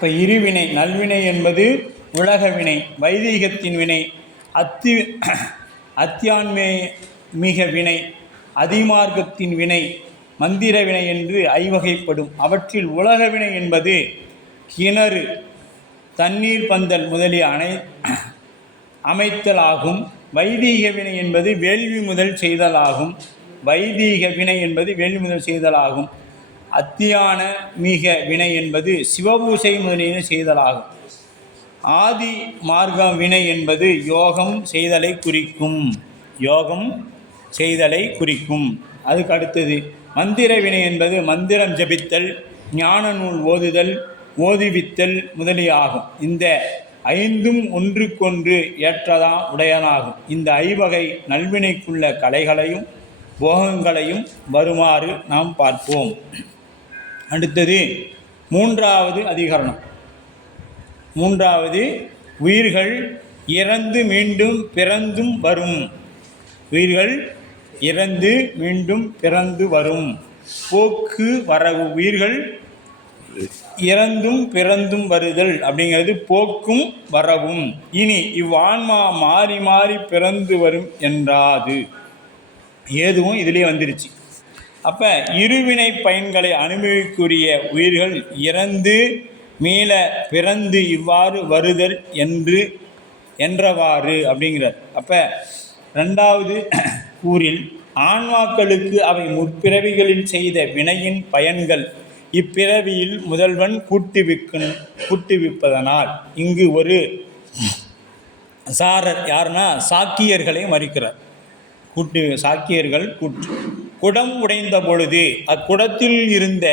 இப்போ இருவினை, நல்வினை என்பது உலக வினை, வைதீகத்தின் வினை, அத்தியான்மீக வினை, அதிமார்க்கத்தின் வினை, மந்திர வினை என்று ஐவகைப்படும். அவற்றில் உலக வினை என்பது கிணறு, தண்ணீர் பந்தல் முதலிய அமைத்தல் ஆகும். வைதீக வினை என்பது வேள்வி முதல் செய்தலாகும். வைதீக வினை என்பது வேள்வி முதல் செய்தலாகும். அத்தியான மீக வினை என்பது சிவபூசை முதலியன செய்தலாகும். ஆதி மார்க்கம் வினை என்பது யோகம் செய்தலை குறிக்கும். யோகம் செய்தலை குறிக்கும். அதுக்கு அடுத்தது மந்திர வினை என்பது மந்திரம் ஜபித்தல், ஞான நூல் ஓதுதல், ஓதுவித்தல் முதலிய ஆகும். இந்த ஐந்தும் ஒன்றுக்கொன்று ஏற்றதாம் உடையனாகும். இந்த ஐவகை நல்வினைக்குள்ள கலைகளையும் போகங்களையும் வருமாறு நாம் பார்ப்போம். அடுத்தது மூன்றாவது அதிகரணம். மூன்றாவது, உயிர்கள் இறந்து மீண்டும் பிறந்தும் வரும். உயிர்கள் இறந்து மீண்டும் பிறந்து வரும். போக்கு வரவு. உயிர்கள் இறந்தும் பிறந்தும் வருதல் அப்படிங்கிறது போக்கும் வரவும். இனி இவ்வான்மா மாறி மாறி பிறந்து வரும் என்றாது. ஏதுவும் இதிலே வந்துருச்சு. அப்போ இருவினை பயன்களை அனுபவிக்குரிய உயிர்கள் இறந்து மீள பிறந்து இவ்வாறு வருதல் என்றவாறு அப்படிங்கிறார். அப்போ ரெண்டாவது கூறில் ஆன்மாக்களுக்கு அவை முற்பிறவிகளில் செய்த வினையின் பயன்கள் இப்பிறவியில் முதல்வன் கூட்டுவிப்பதனால் இங்கு ஒரு சாரர் யாருன்னா சாக்கியர்களை மறுக்கிறார். சாக்கியர்கள் குடம் உடைந்த பொழுது அக்குடத்தில் இருந்த,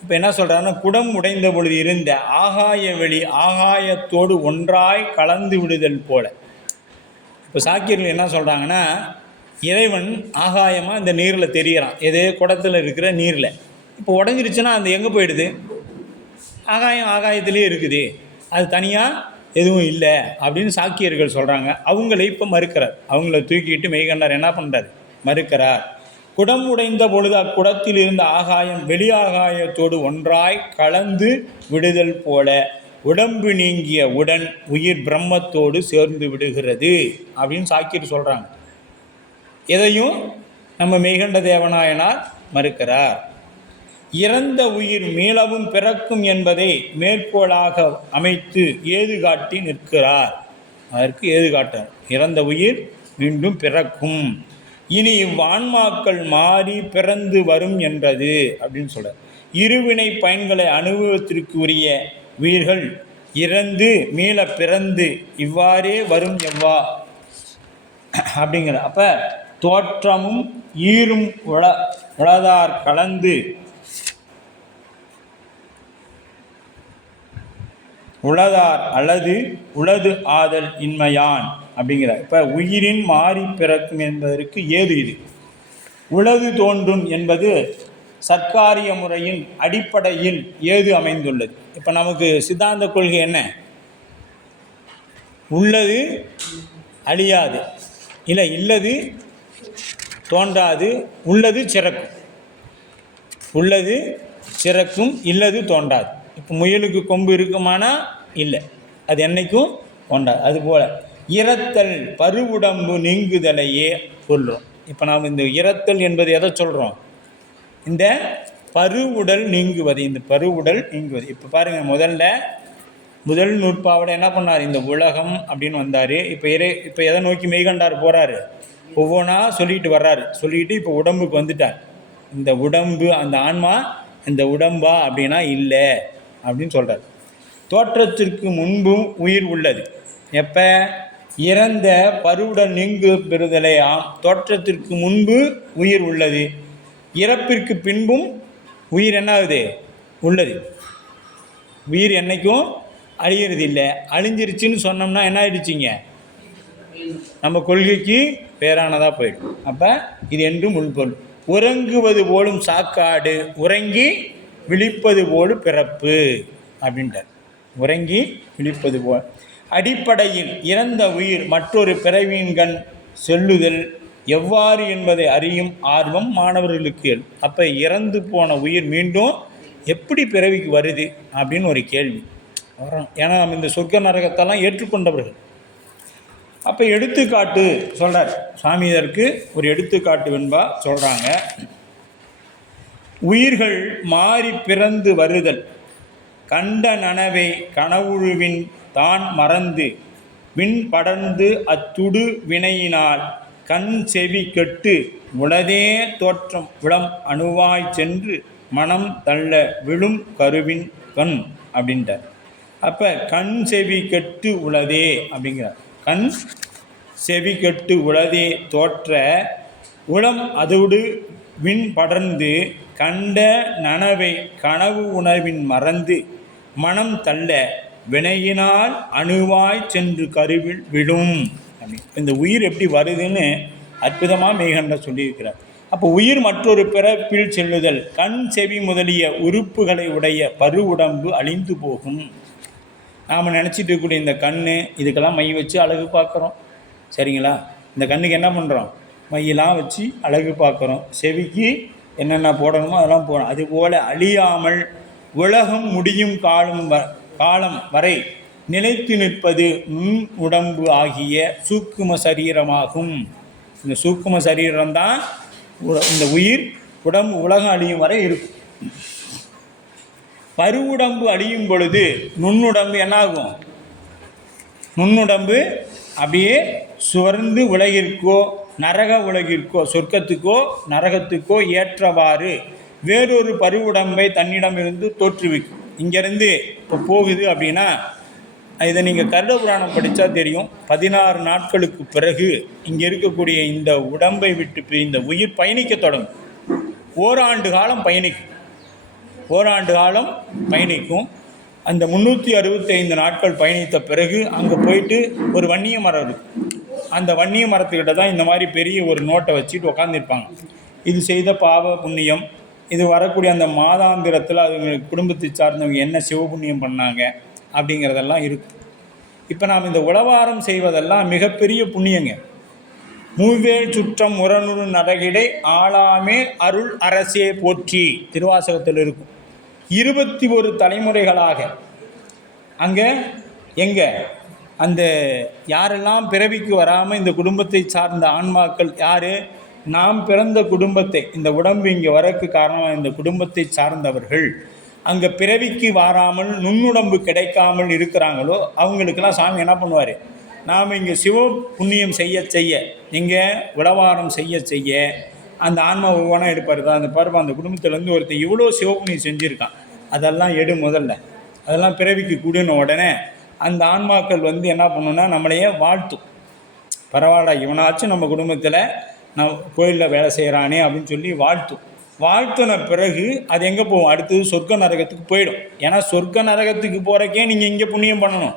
இப்போ என்ன சொல்கிறாருன்னா, குடம் உடைந்த பொழுது இருந்த ஆகாய வெளி ஆகாயத்தோடு ஒன்றாய் கலந்து விடுதல் போல. இப்போ சாக்கியர்கள் என்ன சொல்கிறாங்கன்னா, இறைவன் ஆகாயமாக இந்த நீரில் தெரிகிறான். எது? குடத்தில் இருக்கிற நீரில். இப்போ உடஞ்சிருச்சுன்னா அந்த எங்கே போயிடுது? ஆகாயத்திலே இருக்குது, அது தனியாக எதுவும் இல்லை அப்படின்னு சாக்கியர்கள் சொல்கிறாங்க. அவங்கள இப்போ மறுக்கிறார். அவங்கள தூக்கிட்டு மெய்கண்டார் என்ன பண்ணுறார்? மறுக்கிறார். குடம் உடைந்த பொழுது அக்குடத்தில் இருந்த ஆகாயம் வெளியாகாயத்தோடு ஒன்றாய் கலந்து விடுதல் போல உடம்பு நீங்கிய உடன் உயிர் பிரம்மத்தோடு சேர்ந்து விடுகிறது அப்படின்னு சாக்கியர் சொல்கிறாங்க. எதையும் நம்ம மெய்கண்ட தேவநாயனார் மறுக்கிறார். இறந்த உயிர் மீளவும் பிறக்கும் என்பதை மேற்கோளாக அமைத்து ஏது காட்டி நிற்கிறார். அதற்கு ஏது காட்டார். இறந்த உயிர் மீண்டும் பிறக்கும், இனி இவ்வான்மாக்கள் மாறி பிறந்து வரும் என்றது அப்படின்னு சொல்கிறார். இருவினை பயன்களை அனுபவத்திற்கு உரிய உயிர்கள் இறந்து மீள பிறந்து இவ்வாறே வரும் அப்படிங்கிற. அப்போ தோற்றமும் ஈரும் உளதார் கலந்து உளதார் அல்லது உளது ஆதல் இன்மையான் அப்படிங்கிறார். இப்போ உயிரின் மாறி பிறக்கும் என்பதற்கு ஏது இது. உளது தோன்றும் என்பது சர்க்காரிய முறையின் அடிப்படையில் ஏது அமைந்துள்ளது. இப்போ நமக்கு சித்தாந்த கொள்கை என்ன? உள்ளது அழியாது, இல்லை இல்லது தோன்றாது, உள்ளது சிறக்கும். உள்ளது சிறக்கும், இல்லது தோன்றாது. இப்போ முயலுக்கு கொம்பு இருக்குமானா இல்லை, அது என்னைக்கும் தோன்றாது. அதுபோல் இறத்தல் பருவுடம்பு நீங்குதலையே சொல்கிறோம். இப்போ நாம் இந்த இறத்தல் என்பது எதை சொல்கிறோம்? இந்த பருவுடல் நீங்குவது. இந்த பருவுடல் நீங்குவது. இப்போ பாருங்கள், முதல் நூற்பாவோட என்ன பண்ணார்? இந்த உலகம் அப்படின்னு வந்தார். இப்போ எதை நோக்கி மெய்கண்டார் போகிறாரு? ஒவ்வொன்றா சொல்லிட்டு வர்றாரு. சொல்லிட்டு இப்போ உடம்புக்கு வந்துட்டார். இந்த உடம்பு, அந்த ஆன்மா இந்த உடம்பா அப்படின்னா இல்லை அப்படின்னு சொல்கிறார். தோற்றத்திற்கு முன்பும் உயிர் உள்ளது. எப்போ? இறந்த பருவுடல் நீங்கு பெறுதலே தோற்றத்திற்கு முன்பு உயிர் உள்ளது. இறப்பிற்கு பின்பும் உயிர் என்ன ஆகுது? உள்ளது. உயிர் என்றைக்கும் அழிகிறது இல்லை. அழிஞ்சிருச்சுன்னு சொன்னோம்னா என்ன ஆயிடுச்சிங்க? நம்ம கொள்கைக்கு பேரானதாக போயிடும். அப்போ இது என்றும் உள்பொருள். உறங்குவது போலும் சாக்காடு உறங்கி விழிப்பது போல் பிறப்பு அப்படின்ட்டார். உறங்கி விழிப்பது போல் அடிப்படையில் இறந்த உயிர் மற்றொரு பிறவியின்கண் செல்லுதல் எவ்வாறு என்பதை அறியும் ஆர்வம் மாணவர்களுக்கு. அப்போ இறந்து போன உயிர் மீண்டும் எப்படி பிறவிக்கு வருது அப்படின்னு ஒரு கேள்வி வரும். ஏன்னா நம்ம இந்த சொர்க்க நரகத்தெல்லாம் ஏற்றுக்கொண்டவர்கள். அப்போ எடுத்துக்காட்டு சொல்கிறார் சுவாமி. இதற்கு ஒரு எடுத்துக்காட்டு வெண்பா சொல்கிறாங்க. உயிர்கள் மாறி பிறந்து வருதல் கண்ட நனவை கனவுழுவின் தான் மறந்து விண் படர்ந்து அத்துடு வினையினால் கண் செவி கெட்டு உளதே தோற்றம் விளம் அணுவாய் சென்று மனம் தள்ள விழும் கருவின் கண் அப்படின்ட்டார். அப்போ கண் செவி கெட்டு உளதே அப்படிங்கிறார். கண் செவி கெட்டு உளதே தோற்ற உளம் அதோடு விண் படர்ந்து கண்ட நனவை கனவு உணர்வின் மறந்து மனம் தள்ள வினையினால் அணுவாய் சென்று கருவில் விழும். இந்த உயிர் எப்படி வருதுன்னு அற்புதமாக மெய்கண்ட சொல்லியிருக்கிறார். அப்போ உயிர் மற்றொரு பிறப்பில் செல்லுதல் கண் செவி முதலிய உறுப்புகளை உடைய பரு உடம்பு அழிந்து போகும். நாம் நினச்சிட்டு இருக்கக்கூடிய இந்த கண் இதுக்கெல்லாம் மை வச்சு அழகு பார்க்குறோம், சரிங்களா? இந்த கண்ணுக்கு என்ன பண்ணுறோம்? மையெல்லாம் வச்சு அழகு பார்க்குறோம். செவிக்கு என்னென்ன போடணுமோ அதெல்லாம் போடணும். அதுபோல் அழியாமல் உலகம் முடியும் காலம் வரை நிலைத்து நிற்பது நுண் உடம்பு ஆகிய சூக்கும சரீரமாகும். இந்த சூக்கும சரீரம்தான் இந்த உயிர் உடம்பு உலகம் அழியும் வரை இருக்கும். பருவுடம்பு அழியும் பொழுது நுண்ணுடம்பு என்னாகும்? நுண்ணுடம்பு அப்படியே சுவர்ந்து உலகிற்கோ நரக உலகிற்கோ சொர்க்கத்துக்கோ நரகத்துக்கோ ஏற்றவாறு வேறொரு பருவுடம்பை தன்னிடமிருந்து தோற்றுவிக்கும். இங்கேருந்து இப்போ போகுது அப்படின்னா இதை நீங்கள் கருட புராணம் படித்தா தெரியும். 16 நாட்களுக்கு பிறகு இங்கே இருக்கக்கூடிய இந்த உடம்பை விட்டு இந்த உயிர் பயணிக்க தொடங்கும். ஓராண்டு காலம் பயணிக்கும். ஓராண்டு காலம் பயணிக்கும். அந்த 365 நாட்கள் பயணித்த பிறகு அங்கே போயிட்டு ஒரு வன்னிய மரம் இருக்குது. அந்த வன்னிய மரத்துக்கிட்ட தான் இந்த மாதிரி பெரிய ஒரு நோட்டை வச்சுட்டு உட்காந்துருப்பாங்க. இது செய்த பாவ புண்ணியம், இது வரக்கூடிய அந்த மாதாந்திரத்தில் அவங்க குடும்பத்தை சார்ந்தவங்க என்ன சிவபுண்ணியம் பண்ணாங்க அப்படிங்கிறதெல்லாம் இருக்குது. இப்போ நாம் இந்த உளவாரம் செய்வதெல்லாம் மிகப்பெரிய புண்ணியங்க. மூவேல் சுற்றம் உரனுறு நரகிடை ஆளாமே அருள் அரசே போற்றி திருவாசகத்தில் இருக்கும். 21 தலைமுறைகளாக அங்கே எங்கே அந்த யாரெல்லாம் பிறவிக்கு வராமல் இந்த குடும்பத்தை சார்ந்த ஆன்மாக்கள் யார்? நாம் பிறந்த குடும்பத்தை, இந்த உடம்பு இங்கே வரக்கு காரணமாக இந்த குடும்பத்தை சார்ந்தவர்கள் அங்கே பிறவிக்கு வராமல் நுண்ணுடம்பு கிடைக்காமல் இருக்கிறாங்களோ அவங்களுக்கெல்லாம் சாமி என்ன பண்ணுவார்? நாம் இங்கே சிவ புண்ணியம் செய்ய செய்ய, இங்கே உளவாரம் செய்ய செய்ய அந்த ஆன்மா ஒவ்வொன்றா எடுப்பார் தான். அந்த பருவம் அந்த குடும்பத்திலேருந்து ஒருத்தர் இவ்வளோ சிவப்புண்ணியம் செஞ்சுருக்கான், அதெல்லாம் எடு முதல்ல, அதெல்லாம் பிறவிக்கு கூடுன உடனே அந்த ஆன்மாக்கள் என்ன பண்ணுன்னா நம்மளையே வாழ்த்தும். பரவாயில்ல, இவனாச்சும் நம்ம குடும்பத்தில் நான் கோயிலில் வேலை செய்கிறானே அப்படின்னு சொல்லி வாழ்த்தும். வாழ்த்தின பிறகு அது எங்கே போகும்? அடுத்தது சொர்க்க நரகத்துக்கு போயிடும். ஏன்னா சொர்க்க நரகத்துக்கு போகிறக்கே நீங்கள் இங்கே புண்ணியம் பண்ணணும்,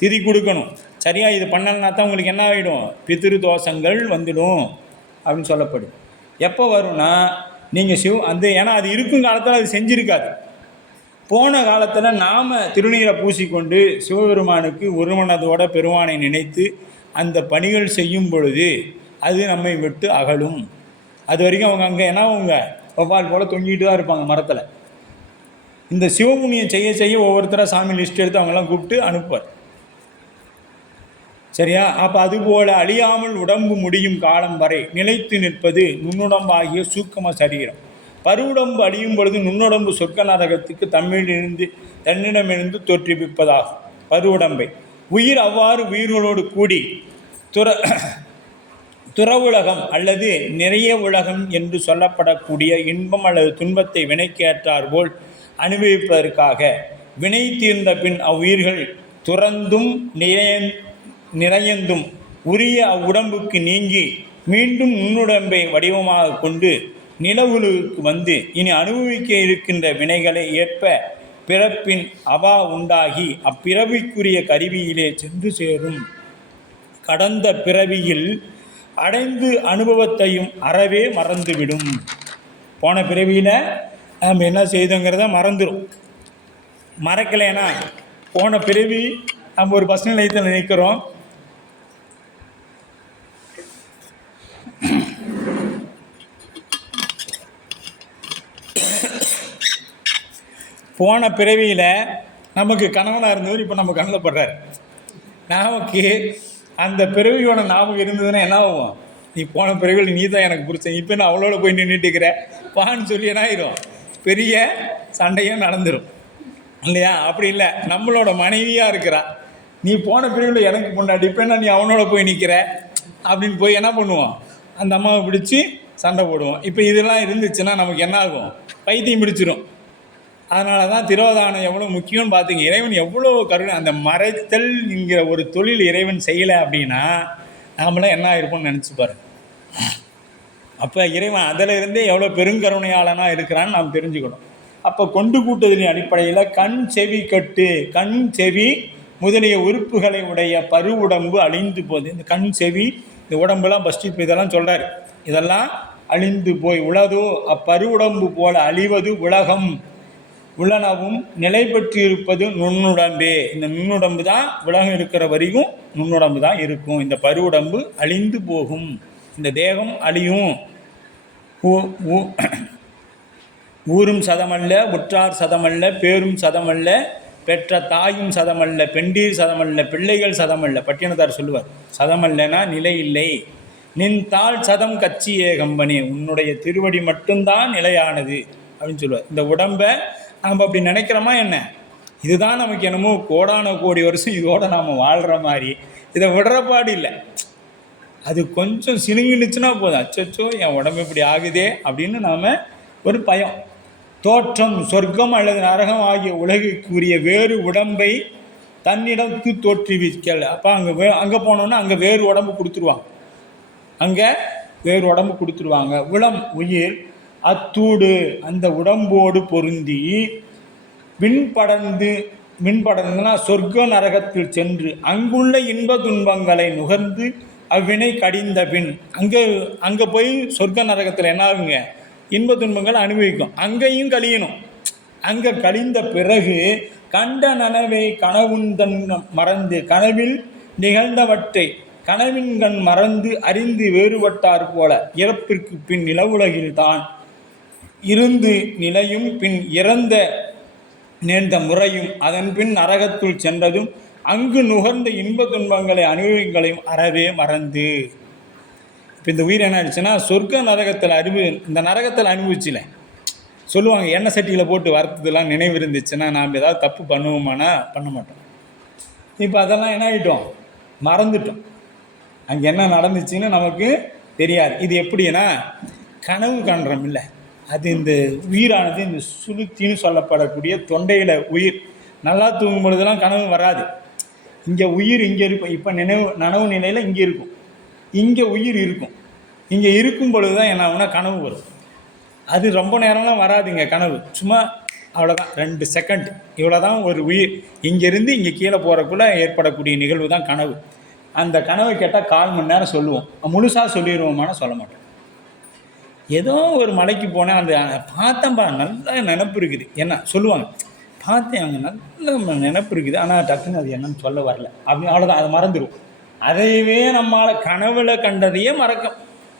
திதி கொடுக்கணும். சரியா? இது பண்ணலனா தான் உங்களுக்கு என்ன ஆகிடும்? பித்திரு தோஷங்கள் வந்துடும் அப்படின்னு சொல்லப்படும். எப்போ வரும்னா நீங்கள் ஏன்னா அது இருக்கும் காலத்தில் அது செஞ்சுருக்காது. போன காலத்தில் நாம் திருநீரை பூசிக்கொண்டு சிவபெருமானுக்கு ஒருமனதோட பெருமானை நினைத்து அந்த பணிகள் செய்யும் பொழுது அது நம்மை விட்டு அகலும். அது வரைக்கும் அவங்க அங்கே அவங்க வவ்வால் போல் தொங்கிட்டு தான் இருப்பாங்க மரத்தில். இந்த சிவபுண்ணியம் செய்ய செய்ய ஒவ்வொருத்தராக சாமி லிஸ்ட் எடுத்து அவங்கெல்லாம் கூப்பிட்டு அனுப்புவார். சரியா? அப்போ அதுபோல் அழியாமல் உடம்பு முடியும் காலம் வரை நிலைத்து நிற்பது நுண்ணுடம்பாகிய சூக்கம சரீரம். பருவுடம்பு அழியும் பொழுது நுண்ணுடம்பு சொர்க்க நரகத்துக்கு தன்னிடமிருந்து தோற்றுவிப்பதாகும் பருவுடம்பை. உயிர் அவ்வாறு உயிர்களோடு கூடி துறவுலகம் அல்லது நிறைய உலகம் என்று சொல்லப்படக்கூடிய இன்பம் அல்லது துன்பத்தை வினைக்கு ஏற்றாற்போல் அனுபவிப்பதற்காக வினை தீர்ந்த பின் அவ்வுயிர்கள் துறந்தும் நிறையந்தும் உரிய அவ்வுடம்புக்கு நீங்கி மீண்டும் நுண்ணுடம்பை வடிவமாக கொண்டு நிலவுலுக்கு வந்து இனி அனுபவிக்க இருக்கின்ற வினைகளை ஏற்ப பிறப்பின் அவா உண்டாகி அப்பிறவிக்குரிய கருவியிலே சென்று சேரும். கடந்த பிறவியில் அடைந்து அனுபவத்தையும் அறவே மறந்துவிடும். போன பிறவியில் நம்ம என்ன செய்தோங்கிறத மறந்துடும். மறக்கலைன்னா போன பிறவி நம்ம ஒரு பஸ் நிலையத்தில் நிற்கிறோம், போன பிறவியில் நமக்கு கணவனாக இருந்தவர் இப்போ நம்ம கண்ணில் படுறாரு. நமக்கு அந்த பிறவியோட ஞாபகம் இருந்ததுன்னா என்ன ஆகும்? நீ போன பிறவியில் நீ தான் எனக்கு பிடிச்ச, இப்போ நான் அவளோட போய் நின்றுட்டு இருக்கிற வான்னு சொல்லி என்ன ஆயிரும்? பெரிய சண்டையும் நடந்துடும் இல்லையா? அப்படி இல்லை, நம்மளோட மனைவியாக இருக்கிறா, நீ போன பிரிவில் எனக்கு முன்னாடி இப்போ என்ன நீ அவனோட போய் நிற்கிற அப்படின்னு போய் என்ன பண்ணுவோம்? அந்த அம்மாவை பிடிச்சி சண்டை போடுவோம். இப்போ இதெல்லாம் இருந்துச்சுன்னா நமக்கு என்ன ஆகும்? பைத்தியம் பிடிச்சிரும். அதனால தான் திரோதானம் எவ்வளோ முக்கியம்னு பார்த்தீங்க. இறைவன் எவ்வளோ கருணை. அந்த மறைத்தல் என்கிற ஒரு தொழில் இறைவன் செய்யலை அப்படின்னா நாமளாம் என்ன ஆயிருப்போம்னு நினச்சி பாருங்க. அப்போ இறைவன் அதில் இருந்தே எவ்வளோ பெருங்கருணையாளனாக இருக்கிறான்னு நாம் தெரிஞ்சுக்கணும். அப்போ கொண்டு கூட்டத்தின் அடிப்படையில் கண் செவி கட்டு, கண் செவி முதலிய உறுப்புகளை உடைய பருவுடம்பு அழிந்து போகுது. இந்த கண் செவி இந்த உடம்புலாம் ஃபஸ்ட்டு இப்போ இதெல்லாம் சொல்கிறார். இதெல்லாம் அழிந்து போய் உளதோ அப்பருவுடம்பு போல அழிவது உலகம் உளனவும் நிலை பெற்று இருப்பது நுண்ணுடம்பே. இந்த நுண்ணுடம்பு தான் உலகம் இருக்கிற வரைக்கும் நுண்ணுடம்பு தான் இருக்கும். இந்த பருவுடம்பு அழிந்து போகும், இந்த தேகம் அழியும். ஊரும் சதமல்ல, உற்றார் சதமல்ல, பேரும் சதமல்ல, பெற்ற தாயும் சதமல்ல, பெண்டீர் சதமல்ல, பிள்ளைகள் சதமல்ல. பட்டினத்தார் சொல்லுவார், சதமல்லனா நிலை இல்லை. நின் தாள் சதம் கட்சியே கம்பனே, உன்னுடைய திருவடி மட்டும்தான் நிலையானது அப்படின்னு சொல்லுவார். இந்த உடம்பை நாம் அப்படி நினைக்கிறோமா என்ன? இதுதான் நமக்கு என்னமோ கோடான கோடி வருஷம் இதோட நாம் வாழ்கிற மாதிரி. இதை விடுறப்பாடு இல்லை. அது கொஞ்சம் சினுங்கிடுச்சுன்னா போதும், அச்சோ என் உடம்பு இப்படி ஆகுதே அப்படின்னு நாம் ஒரு பயம். தோற்றம் சொர்க்கம் அல்லது நரகம் ஆகிய உலகிற்குரிய வேறு உடம்பை தன்னிடத்து தோற்றுவிக்கல். அப்போ அங்கே போனோன்னா அங்கே வேறு உடம்பு கொடுத்துருவாங்க, அங்கே வேறு உடம்பு கொடுத்துருவாங்க. உளம் உயிர் அத்தூடு அந்த உடம்போடு பொருந்தி விண்படர்ந்துனா சொர்க்க நரகத்தில் சென்று அங்குள்ள இன்ப துன்பங்களை நுகர்ந்து அவ்வினை கடிந்த பின் அங்கே போய் சொர்க்க நரகத்தில் என்ன ஆகுங்க? இன்ப துன்பங்கள் அனுபவிக்கும். அங்கேயும் கழியணும். அங்கே கழிந்த பிறகு கண்ட நனவை கனவுந்தன் மறந்து கனவில் நிகழ்ந்தவற்றை கனவின் கண் மறந்து அறிந்து வேறுபட்டார் போல இறப்பிற்கு பின் நிலவுலகில்தான் இருந்து நிலையும் பின் இறந்த நேர்ந்த முறையும் அதன் பின் நரகத்துள் சென்றதும் அங்கு நுகர்ந்த இன்ப துன்பங்களை அனுபவங்களையும் அறவே மறந்து. இப்போ இந்த உயிர் என்ன ஆயிடுச்சுன்னா சொர்க்க நரகத்தில் இந்த நரகத்தில் அனுபவிச்சில சொல்லுவாங்க, எண்ணெய் சட்டியில் போட்டு வறுத்ததெல்லாம் நினைவு இருந்துச்சுன்னா நாம் ஏதாவது தப்பு பண்ணுவோமானா பண்ண மாட்டோம். இப்போ அதெல்லாம் என்ன ஆகிட்டோம்? மறந்துட்டோம். அங்கே என்ன நடந்துச்சுன்னு நமக்கு தெரியாது. இது எப்படின்னா கனவு காண்றோம் இல்லை, அது இந்த உயிரானது இந்த சுளுத்தின்னு சொல்லப்படக்கூடிய தொண்டையில் உயிர் நல்லா தூங்கும் பொழுதெல்லாம் கனவு வராது. இங்கே உயிர் இங்கே இருக்கும். இப்போ நனவு நிலையில் இங்கே இருக்கும், இங்கே உயிர் இருக்கும். இங்கே இருக்கும் பொழுது தான் என்ன ஆகுனா கனவு வரும். அது ரொம்ப நேரம்லாம் வராதுங்க கனவு, சும்மா அவ்வளோதான் 2 செகண்ட் இவ்வளோ தான் ஒரு உயிர் இங்கேருந்து இங்கே கீழே போகிறக்குள்ளே ஏற்படக்கூடிய நிகழ்வு தான் கனவு. அந்த கனவை கேட்டால் 1/4 மணி நேரம் சொல்லுவோம், முழுசாக சொல்லிடுவோமானா சொல்ல மாட்டோம். ஏதோ ஒரு மலைக்கு போனேன், அந்த பார்த்தேன்ப்பா நல்ல நினப்பு இருக்குது என்ன சொல்லுவாங்க, பார்த்தேன் அங்கே நல்ல நினப்பு இருக்குது, ஆனால் டக்குன்னு அது என்னன்னு சொல்ல வரல அப்படி அவ்வளோதான், அதை மறந்துடும். அதையவே நம்மளால் கனவுல கண்டதையே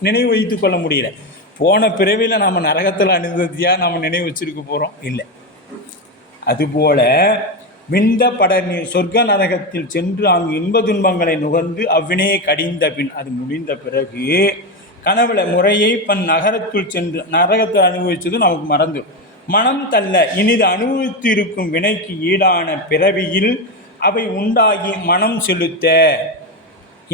நினைவு வைத்து கொள்ள முடியல. போன பிறவியில் நம்ம நரகத்தில் அனுபவத்தியாக நம்ம நினைவு வச்சுருக்க போகிறோம் இல்லை. அதுபோல் விண்ட படநீர் சொர்க்க நரகத்தில் சென்று அங்கு இன்ப துன்பங்களை நுகர்ந்து அவ்வினையை கடிந்த பின் அது முடிந்த பிறகு கனவுல முறையை நகரத்துள் சென்று நரகத்தில் அனுபவித்ததும் நமக்கு மறந்துடும். மனம் தள்ள இனிது அனுபவித்து இருக்கும் வினைக்கு ஈடான பிறவியில் அவை உண்டாகி மனம் செலுத்த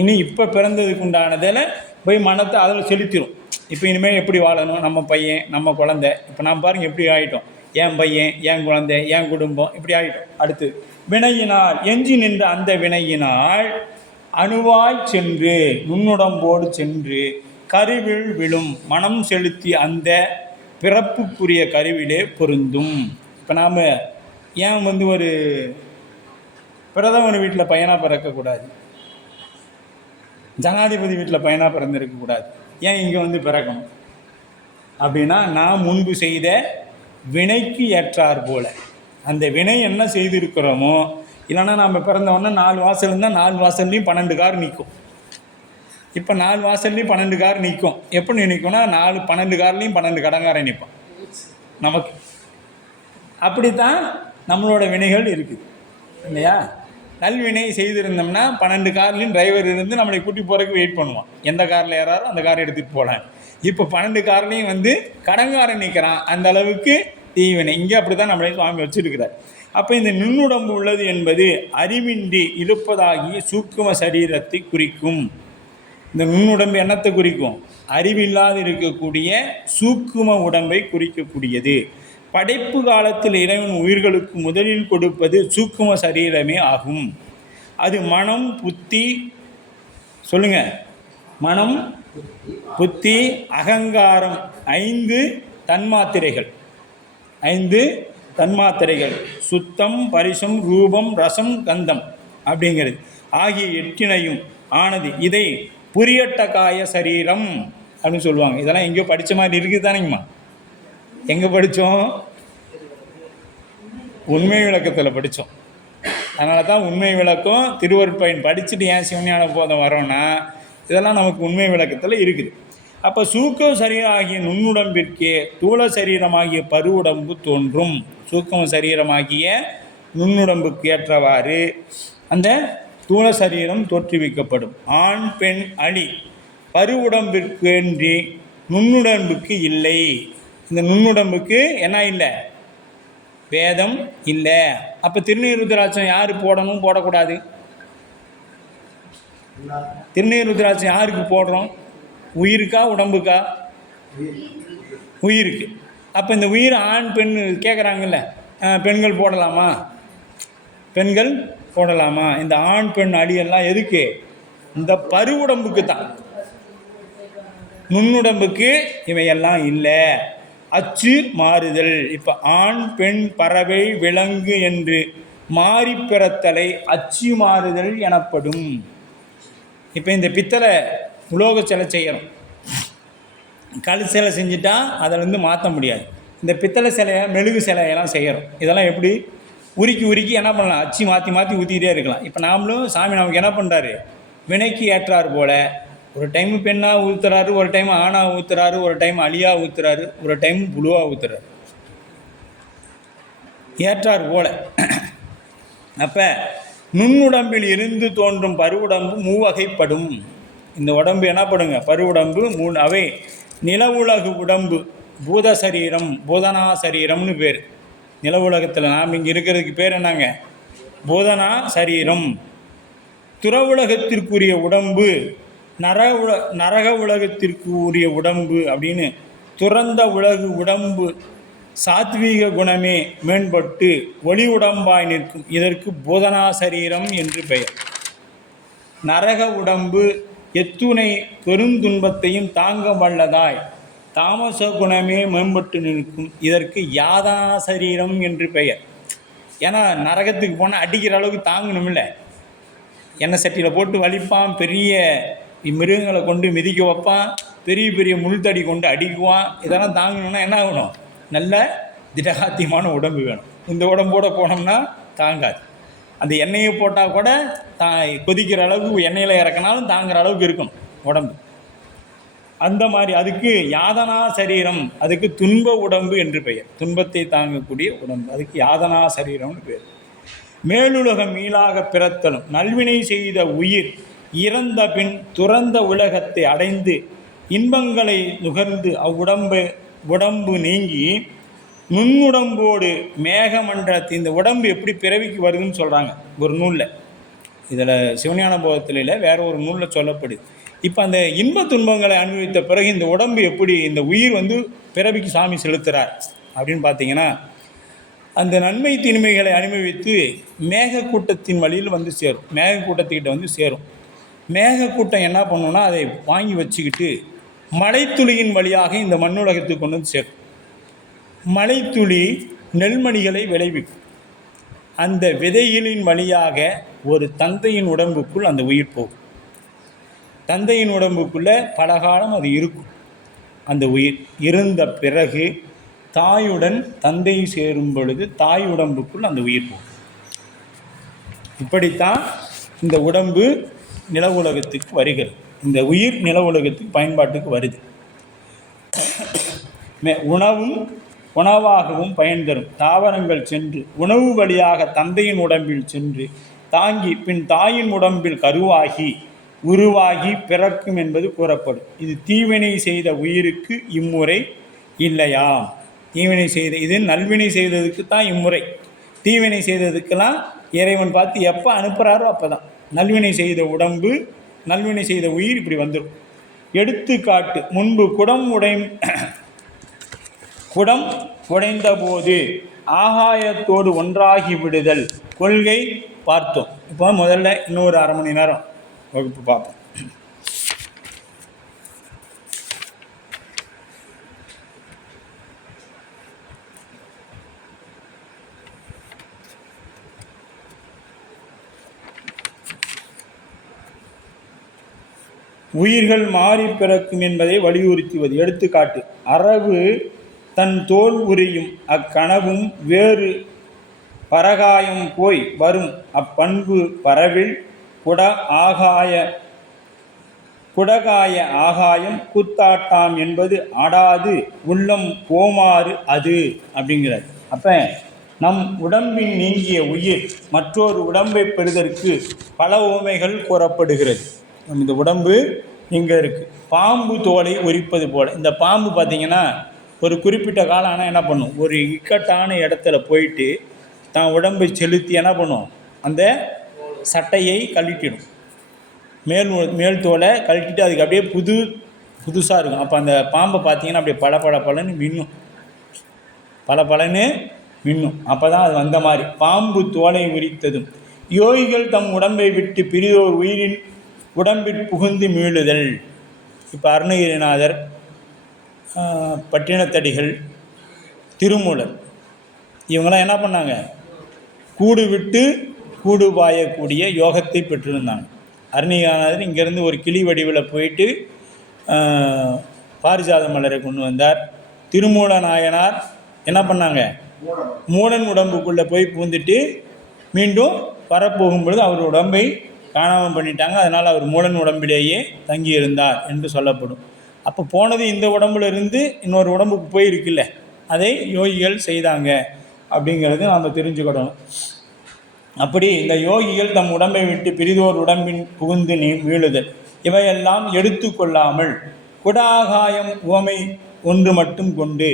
இனி இப்போ பிறந்ததுக்கு உண்டானதில் போய் மனத்தை அதில் செலுத்திடும். இப்போ இனிமேல் எப்படி வாழணும், நம்ம பையன் நம்ம குழந்தை, இப்போ நாம் பாருங்கள் எப்படி ஆகிட்டோம், என் பையன் என் குழந்தை என் குடும்பம் இப்படி ஆகிட்டோம். அடுத்து வினையினால் எஞ்சி நின்ற அந்த வினையினால் அணுவாய் சென்று நுண்ணுடம்போடு சென்று கருவில் விழும் மனம் செலுத்தி அந்த பிறப்புக்குரிய கருவிலே பொருந்தும். இப்போ நாம் ஏன் ஒரு பிரதமர் வீட்டில் பையனாக பிறக்கக்கூடாது, ஜனாதிபதி வீட்டில் பையனாக பிறந்திருக்கக்கூடாது, ஏன் இங்கே பிறக்கணும் அப்படின்னா நான் முன்பு செய்த வினைக்கு ஏற்றார் போல் அந்த வினை என்ன செய்திருக்கிறோமோ. இல்லைன்னா நாம் பிறந்தவொன்னே 4 வாசல் இருந்தால் 4 வாசல்லையும் 12 கார் நிற்கும். இப்போ 4 வாசல்லையும் 12 கார் நிற்கும். எப்படி நிற்கும்னா 12 கார்லேயும் 12 கடங்காரன் நிற்பான் நமக்கு. அப்படித்தான் நம்மளோட வினைகள் இருக்குது இல்லையா? நல்வினை செய்திருந்தோம்னா 12 கார்லையும் டிரைவர் இருந்து நம்மளை கூட்டி போகிறதுக்கு வெயிட் பண்ணுவான். எந்த காரில் ஏறாரோ அந்த காரை எடுத்துகிட்டு போகலாம். இப்போ 12 கார்லையும் வந்து கடங்காரன் நிற்கிறான். அந்த அளவுக்கு தீவினை. இங்கே அப்படி தான் நம்மளை சுவாமி வச்சுருக்கிறார். அப்போ இந்த நுண்ணுடம்பு உள்ளது என்பது அறிவின்றி இருப்பதாகிய சூக்கும சரீரத்தை குறிக்கும். இந்த நுண்ணுடம்பு என்னத்தை குறிக்கும்? அறிவில்லாது இருக்கக்கூடிய சூக்கும உடம்பை குறிக்கக்கூடியது. படைப்பு காலத்தில் இறைவன் உயிர்களுக்கு முதலில் கொடுப்பது சூக்கும சரீரமே ஆகும். அது மனம், புத்தி, சொல்லுங்க, மனம், புத்தி, அகங்காரம், 5 தன்மாத்திரைகள். 5 தன்மாத்திரைகள் சுத்தம், பரிசம், ரூபம், ரசம், கந்தம் அப்படிங்கிறது ஆகிய 8 ஆனது. இதை புரியட்ட காய சரீரம் அப்படின்னு சொல்லுவாங்க. இதெல்லாம் எங்கேயோ படித்த மாதிரி இருக்குது தானேங்கம்மா? எங்கே படித்தோம்? உண்மை விளக்கத்தில் படித்தோம். அதனால தான் உண்மை விளக்கம் திருவருட்பயன் படிச்சுட்டு ஏன் சிவஞான போதம் வரோன்னா இதெல்லாம் நமக்கு உண்மை விளக்கத்தில் இருக்குது. அப்போ சூக்க சரீரம் ஆகிய நுண்ணுடம்பிற்கே தூள சரீரமாகிய பருவுடம்பு தோன்றும். சூக்கம சரீரமாகிய நுண்ணுடம்புக்கு ஏற்றவாறு அந்த தூள சரீரம் தோற்றுவிக்கப்படும். ஆண், பெண், அழி பருவுடம்பிற்கு என்று நுண்ணுடம்புக்கு இல்லை. இந்த நுண்ணுடம்புக்கு என்ன இல்லை? வேதம் இல்லை. அப்போ திருநீர் ருத்ராட்சம் யார் போடணும், போடக்கூடாது? திருநீர் ருத்ராட்சம் யாருக்கு போடுறோம்? உயிருக்கா, உடம்புக்கா? உயிருக்கு. அப்போ இந்த உயிர் ஆண் பெண் கேட்குறாங்கல்ல, பெண்கள் போடலாமா? பெண்கள் போடலாமா? இந்த ஆண் பெண் அடியெல்லாம் எதுக்கு? இந்த பருவுடம்புக்கு தான். நுண்ணுடம்புக்கு இவையெல்லாம் இல்லை. அச்சு மாறுதல். இப்போ ஆண், பெண், பறவை, விலங்கு என்று மாறி பிறத்தலை அச்சு மாறுதல் எனப்படும். இப்போ இந்த பித்தளை உலோக சிலை செய்கிறோம். கல் சிலை செஞ்சுட்டா அதில் மாற்ற முடியாது. இந்த பித்தளை சிலையை, மெழுகு சிலையெல்லாம் செய்கிறோம். இதெல்லாம் எப்படி? உருக்கி உருக்கி என்ன பண்ணலாம்? அச்சு மாற்றி மாற்றி ஊற்றிக்கிட்டே இருக்கலாம். இப்போ நாமளும் சாமி நமக்கு என்ன பண்ணுறாரு? வினைக்கு ஏற்றார் போல் ஒரு டைமு பெண்ணாக ஊற்றுறாரு, ஒரு டைம் ஆணாக ஊற்றுறாரு, ஒரு டைம் அழியாக ஊற்றுறாரு, ஒரு டைம் புழுவாக ஊற்றுறாரு. ஏற்றார் போல. அப்போ நுண்ணுடம்பில் இருந்து தோன்றும் பருவுடம்பு மூவகைப்படும். இந்த உடம்பு என்னப்படுங்க? பருவுடம்பு 3 அவை. நில உலகு உடம்பு பூத சரீரம், பூதனா சரீரம்னு பேர். நில உலகத்தில் நாம் இங்கே இருக்கிறதுக்கு பேர் என்னங்க? பூதனா சரீரம். துற உலகத்திற்குரிய உடம்பு நரக உலகத்திற்கு உரிய உடம்பு அப்படின்னு துறந்த உலகு உடம்பு சாத்வீக குணமே மேம்பட்டு ஒளி உடம்பாய் நிற்கும். இதற்கு பூதனா சரீரம் என்று பெயர். நரக உடம்பு எத்துணை பெருந்துன்பத்தையும் தாங்க வல்லதாய் தாமச குணமே மேம்பட்டு நிற்கும். இதற்கு யாதனா சரீரம் என்று பெயர். ஏன்னா நரகத்துக்கு போனால் அடிக்கிற அளவுக்கு தாங்கணும்ல. எண்ணெய் சட்டியில் போட்டு வலிப்பான், பெரிய மிருகங்களை கொண்டு மிதிக்க வைப்பான், பெரிய பெரிய முள்தடி கொண்டு அடிக்குவான். இதெல்லாம் தாங்கணும்னா என்ன ஆகணும்? நல்ல திடகாத்தியமான உடம்பு வேணும். இந்த உடம்போடு போனோம்னா தாங்காது. அந்த எண்ணெயை போட்டால் கூட கொதிக்கிற அளவுக்கு எண்ணெயில் இறக்கினாலும் தாங்குகிற அளவுக்கு இருக்கும் உடம்பு. அந்த மாதிரி அதுக்கு யாதனா சரீரம், அதுக்கு துன்ப உடம்பு என்று பெயர். துன்பத்தை தாங்கக்கூடிய உடம்பு, அதுக்கு யாதனா சரீரம்னு பேர். மேலுலகம் மீளாக பிறத்தலும் நல்வினை செய்த உயிர் இறந்த பின் துறந்த உலகத்தை அடைந்து இன்பங்களை நுகர்ந்து உடம்பு நீங்கி நுண்ணுடம்போடு மேகமன்றத்து. இந்த உடம்பு எப்படி பிறவிக்கு வருதுன்னு சொல்கிறாங்க ஒரு நூலில். இதில் சிவஞான போதத்தில் இல்லை, வேறு ஒரு நூலில் சொல்லப்படுது. இப்போ அந்த இன்ப துன்பங்களை அனுபவித்த பிறகு இந்த உடம்பு எப்படி, இந்த உயிர் பிறவிக்கு சாமி செலுத்துகிறார் அப்படின்னு பார்த்தீங்கன்னா, அந்த நன்மை தீன்மைகளை அனுபவித்து மேகக்கூட்டத்தின் வழியில் சேரும். மேகக்கூட்டத்துக்கிட்ட சேரும். மேகக்கூட்டம் என்ன பண்ணுன்னா அதை வாங்கி வச்சுக்கிட்டு மலைத்துளியின் வழியாக இந்த மண்ணுலகத்துக்கு கொண்டு சேரும். மலைத்துளி நெல்மணிகளை விளைவிக்கும். அந்த விதைகளின் வழியாக ஒரு தந்தையின் உடம்புக்குள் அந்த உயிர் போகும். தந்தையின் உடம்புக்குள்ளே பலகாலம் அது இருக்கும். அந்த உயிர் இருந்த பிறகு தாயுடன் தந்தை சேரும் பொழுது தாய் உடம்புக்குள் அந்த உயிர் போகும். இப்படித்தான் இந்த உடம்பு நில உலகத்துக்கு வருகிறது. இந்த உயிர் நில உலகத்துக்கு பயன்பாட்டுக்கு வருது. உணவும் உணவாகவும் பயன் தரும். தாவரங்கள் சென்று உணவு வழியாக தந்தையின் உடம்பில் சென்று தாங்கி பின் தாயின் உடம்பில் கருவாகி உருவாகி பிறக்கும் என்பது கூறப்படும். இது தீவினை செய்த உயிருக்கு இம்முறை இல்லையா? தீவினை செய்த இது நல்வினை செய்ததுக்கு தான் இம்முறை. தீவினை செய்ததுக்கெல்லாம் இறைவன் பார்த்து எப்போ அனுப்புகிறாரோ அப்போ தான். நல்வினை செய்த உடம்பு நல்வினை செய்த உயிர் இப்படி வந்துடும். எடுத்துக்காட்டு, முன்பு குடம் உடைந்த போது ஆகாயத்தோடு ஒன்றாகி விடுதல் கொள்கை பார்த்தோம். இப்போ முதல்ல இன்னொரு அரை மணி நேரம் வகுப்பு பார்ப்போம். உயிர்கள் மாறி பிறக்கும் என்பதை வலியுறுத்துவது. எடுத்துக்காட்டு, அரவு தன் தோல் உரியும் அக்கனவும் வேறு பரகாயம் போய் வரும் அப்பண்பு பரவில் குடகாய ஆகாயம் கூத்தாட்டாம் என்பது ஆடாது உள்ளம் போமாறு அது அப்படிங்கிறார். அப்போ நம் உடம்பின் நீங்கிய உயிர் மற்றொரு உடம்பை பெறுவதற்கு பல உவமைகள் கூறப்படுகிறது. இந்த உடம்பு இங்கே இருக்குது. பாம்பு தோலை உரிப்பது போல் இந்த பாம்பு பார்த்திங்கன்னா ஒரு குறிப்பிட்ட காலம் ஆனால் என்ன பண்ணும், ஒரு இக்கட்டான இடத்துல போயிட்டு தான் உடம்பை செலுத்தி என்ன பண்ணும், அந்த சட்டையை கழட்டிடும். மேல் தோலை கழட்டிட்டு அதுக்கு அப்படியே புதுசாக இருக்கும். அப்போ அந்த பாம்பை பார்த்திங்கன்னா அப்படியே பளபளன்னு மின்னும், பளபளன்னு மின்னும். அப்போ தான் அது வந்த மாதிரி பாம்பு தோலை உரித்ததும். யோகிகள் தம் உடம்பை விட்டு பிரிதோர் உயிரின் உடம்பில் புகுந்து மீளுதல். இப்போ அருணகிரிநாதர், பட்டினத்தடிகள், திருமூலர் இவங்களாம் என்ன பண்ணாங்க, கூடு விட்டு கூடு பாயக்கூடிய யோகத்தை பெற்றிருந்தாங்க. அருணகிரிநாதர் இங்கேருந்து ஒரு கிளி வடிவில் போயிட்டு பாரிஜாத மலரை கொண்டு வந்தார். திருமூல நாயனார் என்ன பண்ணாங்க, மூடன் உடம்புக்குள்ளே போய் பூந்துட்டு மீண்டும் வரப்போகும்பொழுது அவர் உடம்பை காணாமல் பண்ணிட்டாங்க. அதனால் அவர் மூடன் உடம்பிலேயே தங்கியிருந்தார் என்று சொல்லப்படும். அப்போ போனது இந்த உடம்புல இருந்து இன்னொரு உடம்புக்கு போயிருக்குல்ல, அதை யோகிகள் செய்தாங்க அப்படிங்கிறது நாம் தெரிஞ்சுக்கிடணும். அப்படி இந்த யோகிகள் தம் உடம்பை விட்டு பிரிதோர் உடம்பின் புகுந்து மீளுதல் இவையெல்லாம் எடுத்துக்கொள்ளாமல் குடாகாயம் உவமை ஒன்று மட்டும் கொண்டு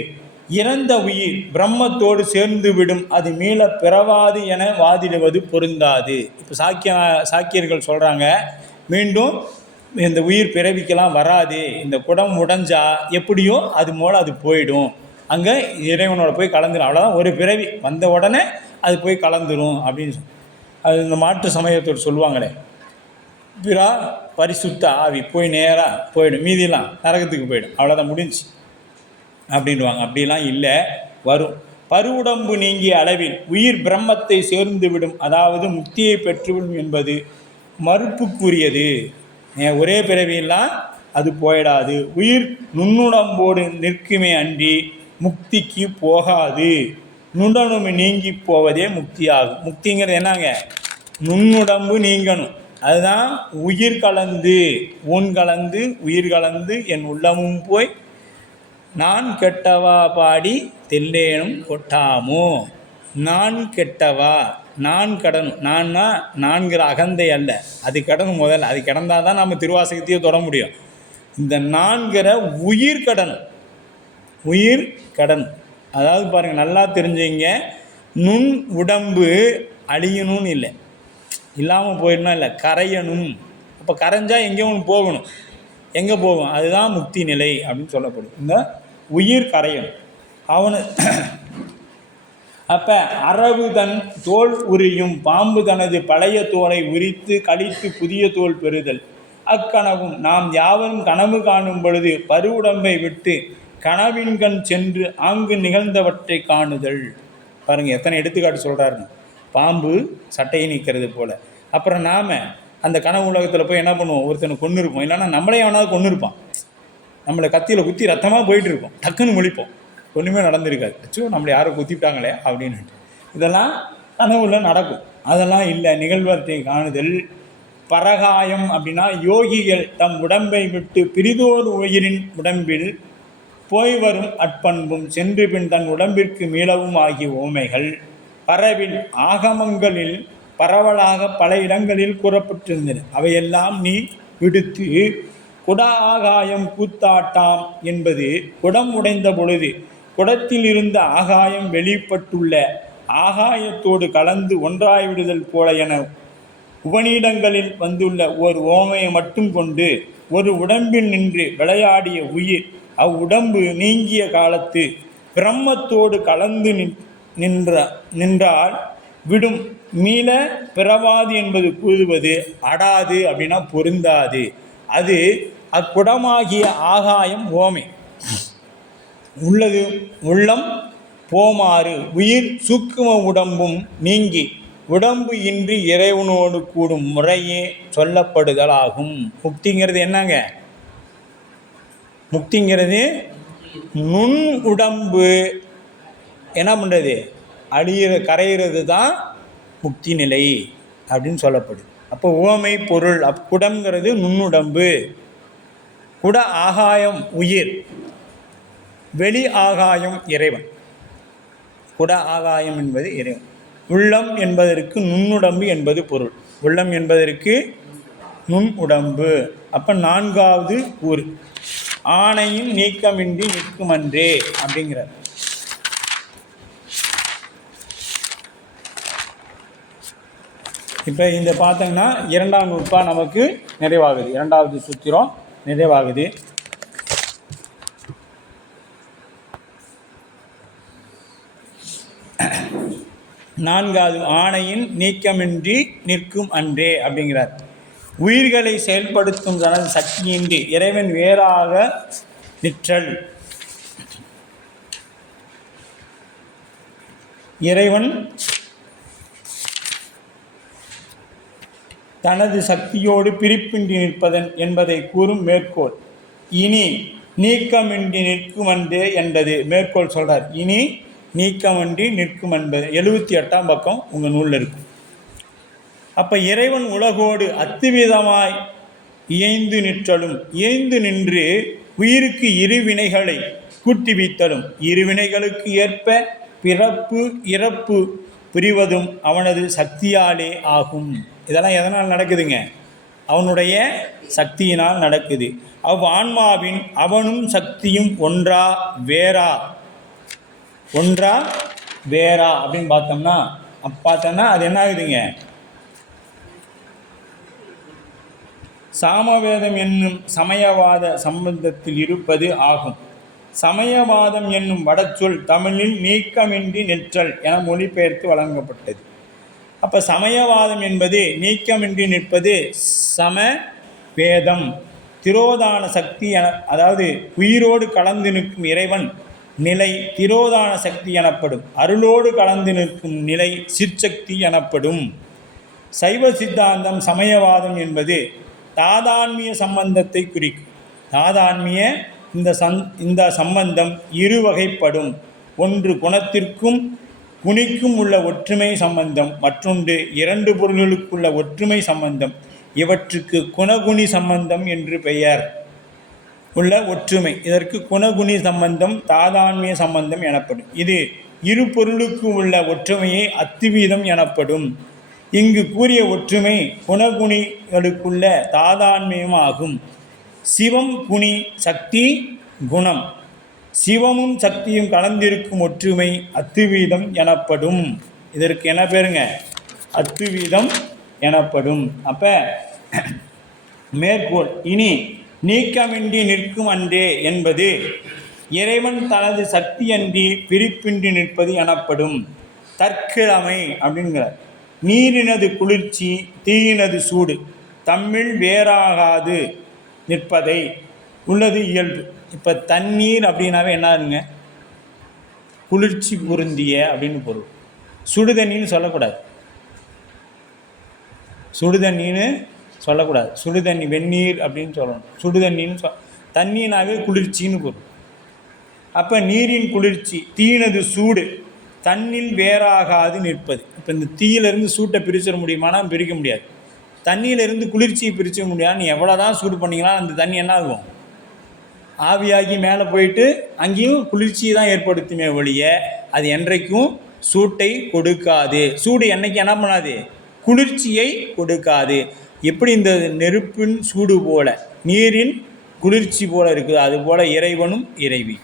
இறந்த உயிர் பிரம்மத்தோடு சேர்ந்து விடும், அது மீள பிறவாது என வாதிடுவது பொருந்தாது. இப்போ சாக்கியர்கள் சொல்கிறாங்க, மீண்டும் இந்த உயிர் பிறவிக்கெல்லாம் வராது, இந்த குடம் உடைஞ்சா எப்படியோ அது மூலம் அது போயிடும், அங்கே இறைவனோட போய் கலந்துடும், அவ்வளோதான். ஒரு பிறவி வந்த உடனே அது போய் கலந்துரும் அப்படின்னு அது இந்த மாற்று சமயத்தோடு சொல்லுவாங்களே, பிறா பரிசுத்த ஆவி போய் நேராக போயிடும், மீதியெல்லாம் நரகத்துக்கு போயிடும், அவ்வளோதான் முடிஞ்சு அப்படின்வாங்க. அப்படிலாம் இல்லை, வரும். பருவுடம்பு நீங்கிய அளவில் உயிர் பிரம்மத்தை சேர்ந்து விடும், அதாவது முக்தியை பெற்றுவிடும் என்பது மறுப்புக்குரியது. ஒரே பிறவியெல்லாம் அது போயிடாது. உயிர் நுண்ணுடம்போடு நிற்குமே அன்றி முக்திக்கு போகாது. நுண்ணணும்பு நீங்கி போவதே முக்தியாகும். முக்திங்கிறது என்னங்க, நுண்ணுடம்பு நீங்கணும், அதுதான் உயிர் கலந்து ஊன் கலந்து உயிர் கலந்து என் உள்ளமும் போய் நான் கெட்டவா பாடி தெல்லேனும் கொட்டாமோ. நான் கெட்டவா, நான் கடனும். நான்னா நான்கிற அகந்தை அல்ல, அது கடனும். முதல்ல அது கடந்தால் தான் நம்ம திருவாசகத்தையே தொட முடியும். இந்த நான்கிற உயிர் கடனும், உயிர் கடன். அதாவது பாருங்கள், நல்லா தெரிஞ்சுங்க, நுண் உடம்பு அழியணும்னு இல்லை, இல்லாமல் போயிடணும் இல்லை, கரையணும். அப்போ கரைஞ்சால் எங்கேயும் ஒன்று போகணும், எங்கே போகும், அதுதான் முக்தி நிலை அப்படின்னு சொல்லப்படும். இந்த உயிர் கரையணும் அவனு. அப்போ அரவு தன் தோல் உரியும் பாம்பு தனது பழைய தோலை உரித்து கழித்து புதிய தோல் பெறுதல். அக்கனவும் நாம் யாவரும் கனவு காணும் பொழுது பருவுடம்பை விட்டு கனவின்கண் சென்று ஆங்கு நிகழ்ந்தவற்றை காணுதல். பாருங்கள் எத்தனை எடுத்துக்காட்டு சொல்கிறாருன்னு. பாம்பு சட்டையை நிற்கிறது போல். அப்புறம் நாம் அந்த கனவு உலகத்தில் போய் என்ன பண்ணுவோம், ஒருத்தனை கொன்று இருப்போம், இல்லைன்னா நம்மளே எவனாவது கொன்று இருப்பான், நம்மளை கத்தியில் குத்தி ரத்தமாக போயிட்டுருப்போம், டக்குன்னு முழிப்போம், ஒன்றுமே நடந்திருக்காது, அச்சோ நம்மளை யாரோ குத்திவிட்டாங்களே அப்படின்னு. இதெல்லாம் கனவுல நடக்கும். அதெல்லாம் இல்லை, நிகழ்வற்றை காணுதல். பரகாயம் அப்படின்னா யோகிகள் தம் உடம்பை விட்டு பிரிதோர் உயிரின் உடம்பில் போய் வரும் அற்பண்பும் சென்று பின் தன் உடம்பிற்கு மீளவும் ஆகிய உவமைகள் பரவில் ஆகமங்களில் பரவலாக பல இடங்களில் கூறப்பட்டிருந்தன. அவையெல்லாம் நீ விடுத்து குட ஆகாயம் கூத்தாட்டாம் என்பது குடம் உடைந்த பொழுது குடத்தில் இருந்த ஆகாயம் வெளிப்பட்டுள்ள ஆகாயத்தோடு கலந்து ஒன்றாய்விடுதல் போல என உபநீடங்களில் வந்துள்ள ஓர் ஓமையை மட்டும் கொண்டு ஒரு உடம்பில் நின்று விளையாடிய உயிர் அவ்வுடம்பு நீங்கிய காலத்து பிரம்மத்தோடு கலந்து நின்றால் விடும் மீள பிறவாது என்பது கூறுவது அடாது அப்படின்னா பொருந்தாது. அது அக்குடமாகிய ஆகாயம் ஓமை உள்ளது உள்ளம் போமாறு உயிர் சூக்கும உடம்பும் நீங்கி உடம்பு இன்றி இறைவனோடு கூடும் முறையே சொல்லப்படுதலாகும். முக்திங்கிறது என்னங்க? முக்திங்கிறது நுண் உடம்பு என்ன பண்ணுறது கரையிறது தான் முக்தி நிலை அப்படின்னு சொல்லப்படுது. அப்போ உவமை பொருள் குடம்ங்கிறது நுண்ணுடம்பு, குட ஆகாயம் உயிர், வெளி ஆகாயம் இறைவன். குட ஆகாயம் என்பது இறைவன். உள்ளம் என்பதற்கு நுண்ணுடம்பு என்பது பொருள். உள்ளம் என்பதற்கு நுண் உடம்பு. அப்போ நான்காவது கூறு ஆணையின் நீக்கமின்றி நிற்குமன்றே அப்படிங்கிறார். இப்போ இந்த பார்த்தீங்கன்னா இரண்டாம் நூற்பா நமக்கு நிறைவாகுது. இரண்டாவது சூத்திரம் நிறைவாகுது. நான்காவது ஆணையின் நீக்கமின்றி நிற்கும் அன்றே அப்படிங்கிறார். உயிர்களை செயல்படுத்தும் தனது சக்தியின்றி இறைவன் வேறாக நிற்றல். இறைவன் தனது சக்தியோடு பிரிப்பின்றி நிற்பதன் என்பதை கூறும் மேற்கோள் இனி நீக்கமின்றி நிற்குமன்றே என்பது மேற்கோள் சொல்கிறார். இனி நீக்கமின்றி நிற்கும் என்பது 78ஆம் பக்கம் உங்கள் நூலில் இருக்கும். அப்போ இறைவன் உலகோடு அத்துவிதமாய் இயைந்து நிற்றலும் இயைந்து நின்று உயிருக்கு இருவினைகளை கூட்டிவித்தலும் இருவினைகளுக்கு ஏற்ப பிறப்பு இறப்பு புரிவதும் அவனது சக்தியாலே ஆகும். இதெல்லாம் எதனால் நடக்குதுங்க? அவனுடைய சக்தியினால் நடக்குது. ஆன்மாவின் அவனும் சக்தியும் ஒன்றா வேறா அப்படின்னு பார்த்தோம்னா அது என்ன ஆகுதுங்க? சாமவேதம் என்னும் சமயவாத சம்பந்தத்தில் இருப்பது ஆகும். சமயவாதம் என்னும் வடச்சொல் தமிழில் நீக்கமின்றி நிற்றல் என மொழிபெயர்த்து வழங்கப்பட்டது. அப்போ சமயவாதம் என்பது நீக்கமின்றி நிற்பது சமவேதம். திரோதான சக்தி அதாவது உயிரோடு கலந்து நிற்கும் இறைவன் நிலை திரோதான சக்தி எனப்படும். அருளோடு கலந்து நிற்கும் நிலை சிற்சக்தி எனப்படும். சைவ சித்தாந்தம் சமயவாதம் என்பது தாதான்மிய சம்பந்தத்தை குறிக்கும். தாதான்மிய இந்த சம்பந்தம் இரு வகைப்படும். ஒன்று குணத்திற்கும் குணிக்கும் உள்ள ஒற்றுமை சம்பந்தம், மற்றொன்று இரண்டு பொருள்களுக்குள்ள ஒற்றுமை சம்பந்தம். இவற்றுக்கு குணகுணி சம்பந்தம் என்று பெயர். உள்ள ஒற்றுமை இதற்கு குணகுணி சம்பந்தம் தாதான்மிய சம்பந்தம் எனப்படும். இது இரு பொருளுக்கு உள்ள ஒற்றுமையை அத்துவீதம் எனப்படும். இங்கு கூறிய ஒற்றுமை குணகுணிகளுக்குள்ள தாதான்மியமாகும். சிவம் குணி சக்தி குணம். சிவமும் சக்தியும் கலந்திருக்கும் ஒற்றுமை அத்துவீதம் எனப்படும். இதற்கு என்ன பேருங்க? அத்துவீதம் எனப்படும். அப்போ மேற்கோள் இனி நீக்கமின்றி நிற்கும் அன்றே என்பது இறைவன் தனது சக்தியன்றி பிரிப்பின்றி நிற்பது எனப்படும். தற்கிழமை அப்படிங்கிறார். நீரினது குளிர்ச்சி தீயினது சூடு தம்மில் வேறாகாது நிற்பதை உள்ளது இயல்பு. இப்போ தண்ணீர் அப்படின்னாவே என்னதுங்க? குளிர்ச்சி பொருந்திய அப்படின்னு பொருள். சுடுதண்ணின்னு சொல்லக்கூடாது. சுடுதண்ணின்னு சொல்லக்கூடாது. சுடுதண்ணி வெந்நீர் அப்படின்னு சொல்லணும். சுடுதண்ணின்னு தண்ணினாவே குளிர்ச்சின்னு பொருள். அப்போ நீரின் குளிர்ச்சி தீயினது சூடு தண்ணில் வேறாகாது நிற்பது. இப்போ இந்த தீயிலிருந்து சூட்டை பிரிச்சிட முடியுமானா பிரிக்க முடியாது. தண்ணியிலிருந்து குளிர்ச்சியை பிரிக்க முடியாது. நீ எவ்வளோ தான் சூடு பண்ணிங்கன்னா அந்த தண்ணி என்ன ஆகும்? ஆவியாகி மேலே போயிட்டு அங்கேயும் குளிர்ச்சியை தான் ஏற்படுத்துமே ஒழிய அது என்றைக்கும் சூட்டை கொடுக்காது. சூடு என்னைக்கு என்ன பண்ணாது? குளிர்ச்சியை கொடுக்காது. எப்படி இந்த நெருப்பின் சூடு போல நீரின் குளிர்ச்சி போல இருக்குது, அதுபோல் இறைவனும் இறைவி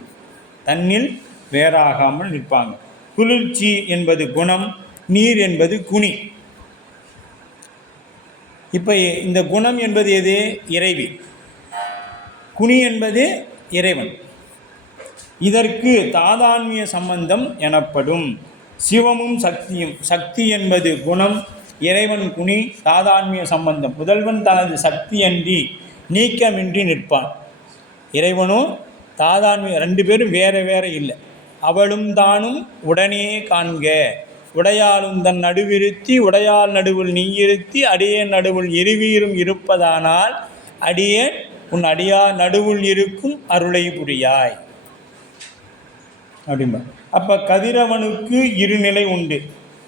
தன்னில் வேறாகாமல் நிற்பாங்க. குளிர்ச்சி என்பது குணம், நீர் என்பது குணி. இப்போ இந்த குணம் என்பது எது? இறைவி. குணி என்பது இறைவன். இதற்கு தாதான்மிய சம்பந்தம் எனப்படும். சிவமும் சக்தியும், சக்தி என்பது குணம், இறைவன் குணி, தாதான்மிய சம்பந்தம். முதல்வன் தனது சக்தியன்றி நீக்கமின்றி நிற்பான். இறைவனும் தாதான்மிய ரெண்டு பேரும் வேற வேற இல்லை. அவளும் தானும் உடனே காண்க, உடையாளும் தன் நடுவிருத்தி உடையாள் நடுவில் நீயிருத்தி அடியேன் நடுவில் இருவீரும் இருப்பதானால் அடியேன் உன் அடியார் நடுவுள் இருக்கும் அருளை புரியாய் அப்படின்பா. அப்போ கதிரவனுக்கு இருநிலை உண்டு.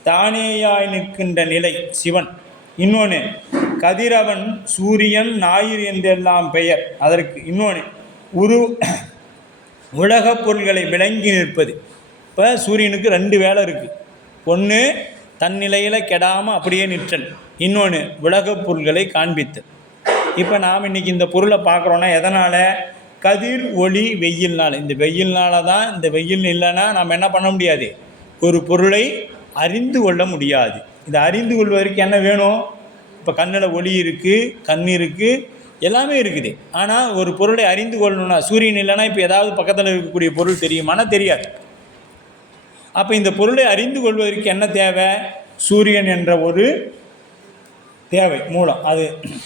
தானேயாய் நிற்கின்ற நிலை சிவன். இன்னொன்று கதிரவன், சூரியன், ஞாயிறு என்றெல்லாம் பெயர் அதற்கு. இன்னொன்று உலகப் பொருள்களை விளங்கி நிற்பது. இப்போ சூரியனுக்கு ரெண்டு வேலை இருக்குது. ஒன்று தன் நிலையில் கெடாமல் அப்படியே நிற்றல், இன்னொன்று உலகப் பொருள்களை காண்பித்தல். இப்போ நாம் இன்றைக்கி இந்த பொருளை பார்க்குறோன்னா எதனால்? கதிர் ஒளி வெயில்னால். இந்த வெயில்னால தான். இந்த வெயில் இல்லைன்னா நாம் என்ன பண்ண முடியாது? ஒரு பொருளை அறிந்து கொள்ள முடியாது. இதை அறிந்து கொள்வதற்கு என்ன வேணும்? இப்போ கண்ணில் ஒளி இருக்குது, கண் இருக்குது, எல்லாமே இருக்குது. ஆனால் ஒரு பொருளை அறிந்து கொள்ளணும்னா சூரியன் இல்லைன்னா இப்போ ஏதாவது பக்கத்தில் இருக்கக்கூடிய பொருள் தெரியுமானா தெரியாது. அப்போ இந்த பொருளை அறிந்து கொள்வதற்கு என்ன தேவை? சூரியன் என்ற ஒரு தேவை மூலம். அது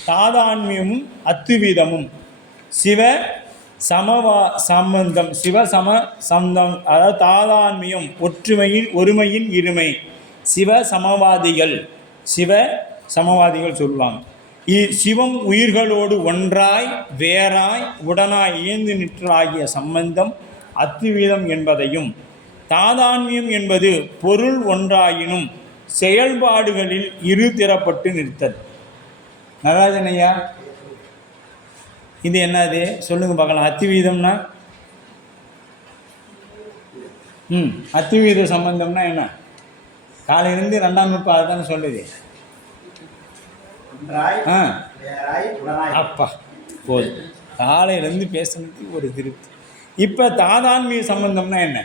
தாதான்மியமும் அத்துவீதமும் சிவ சம்பந்தம். சிவ சம்பந்தம் அதாவது தாதான்மியம் ஒற்றுமையின் ஒருமையின் இருமை. சிவ சமவாதிகள் சொல்லுவாங்க. சிவம் உயிர்களோடு ஒன்றாய் வேறாய் உடனாய் இயந்து நிற்றாகிய சம்பந்தம் அத்துவீதம் என்பதையும், தாதான்மியம் என்பது பொருள் ஒன்றாயினும் செயல்பாடுகளில் இரு திறப்பட்டு நிறுத்தல். நடராஜனையா இது என்னது சொல்லுங்க பார்க்கலாம். அத்துவீதம்னா அத்துவீத சம்பந்தம்னா என்ன? காலையிலேருந்து ரெண்டாம் நூற்பாக அதுதானே சொல்லுது. அப்பா போதும், காலையிலேருந்து பேசுனதுக்கு ஒரு திருப்தி. இப்போ தாதான்மிய சம்பந்தம்னா என்ன?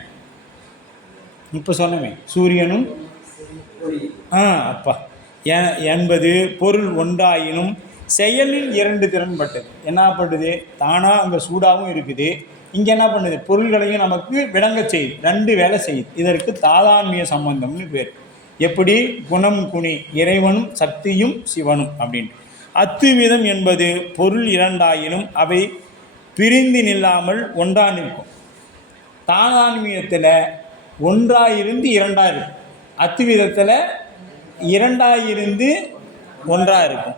இப்போ சொன்னமே சூரியனும் அப்பா என்பது பொருள் ஒன்றாயினும் செயலில் இரண்டு திறன்பட்டது. என்ன பண்ணுது? தானாக அங்கே சூடாகவும் இருக்குது, இங்கே என்ன பண்ணுது? பொருள்களையும் நமக்கு விளங்க செய்யுது, ரெண்டு வேலை செய்யுது. இதற்கு தாதான்மிய சம்பந்தம்னு பேர். எப்படி? குணம் குணி, இறைவனும் சக்தியும் சிவனும் அப்படின்ட்டு. அத்துவீதம் என்பது பொருள் இரண்டாயினும் அவை பிரிந்து நில்லாமல் ஒன்றா நிற்கும். தாதான்மியத்தில் ஒன்றாயிருந்து இரண்டாக இருக்கும், அத்துவீதத்தில் இரண்டாயிருந்து ஒன்றாக இருக்கும்,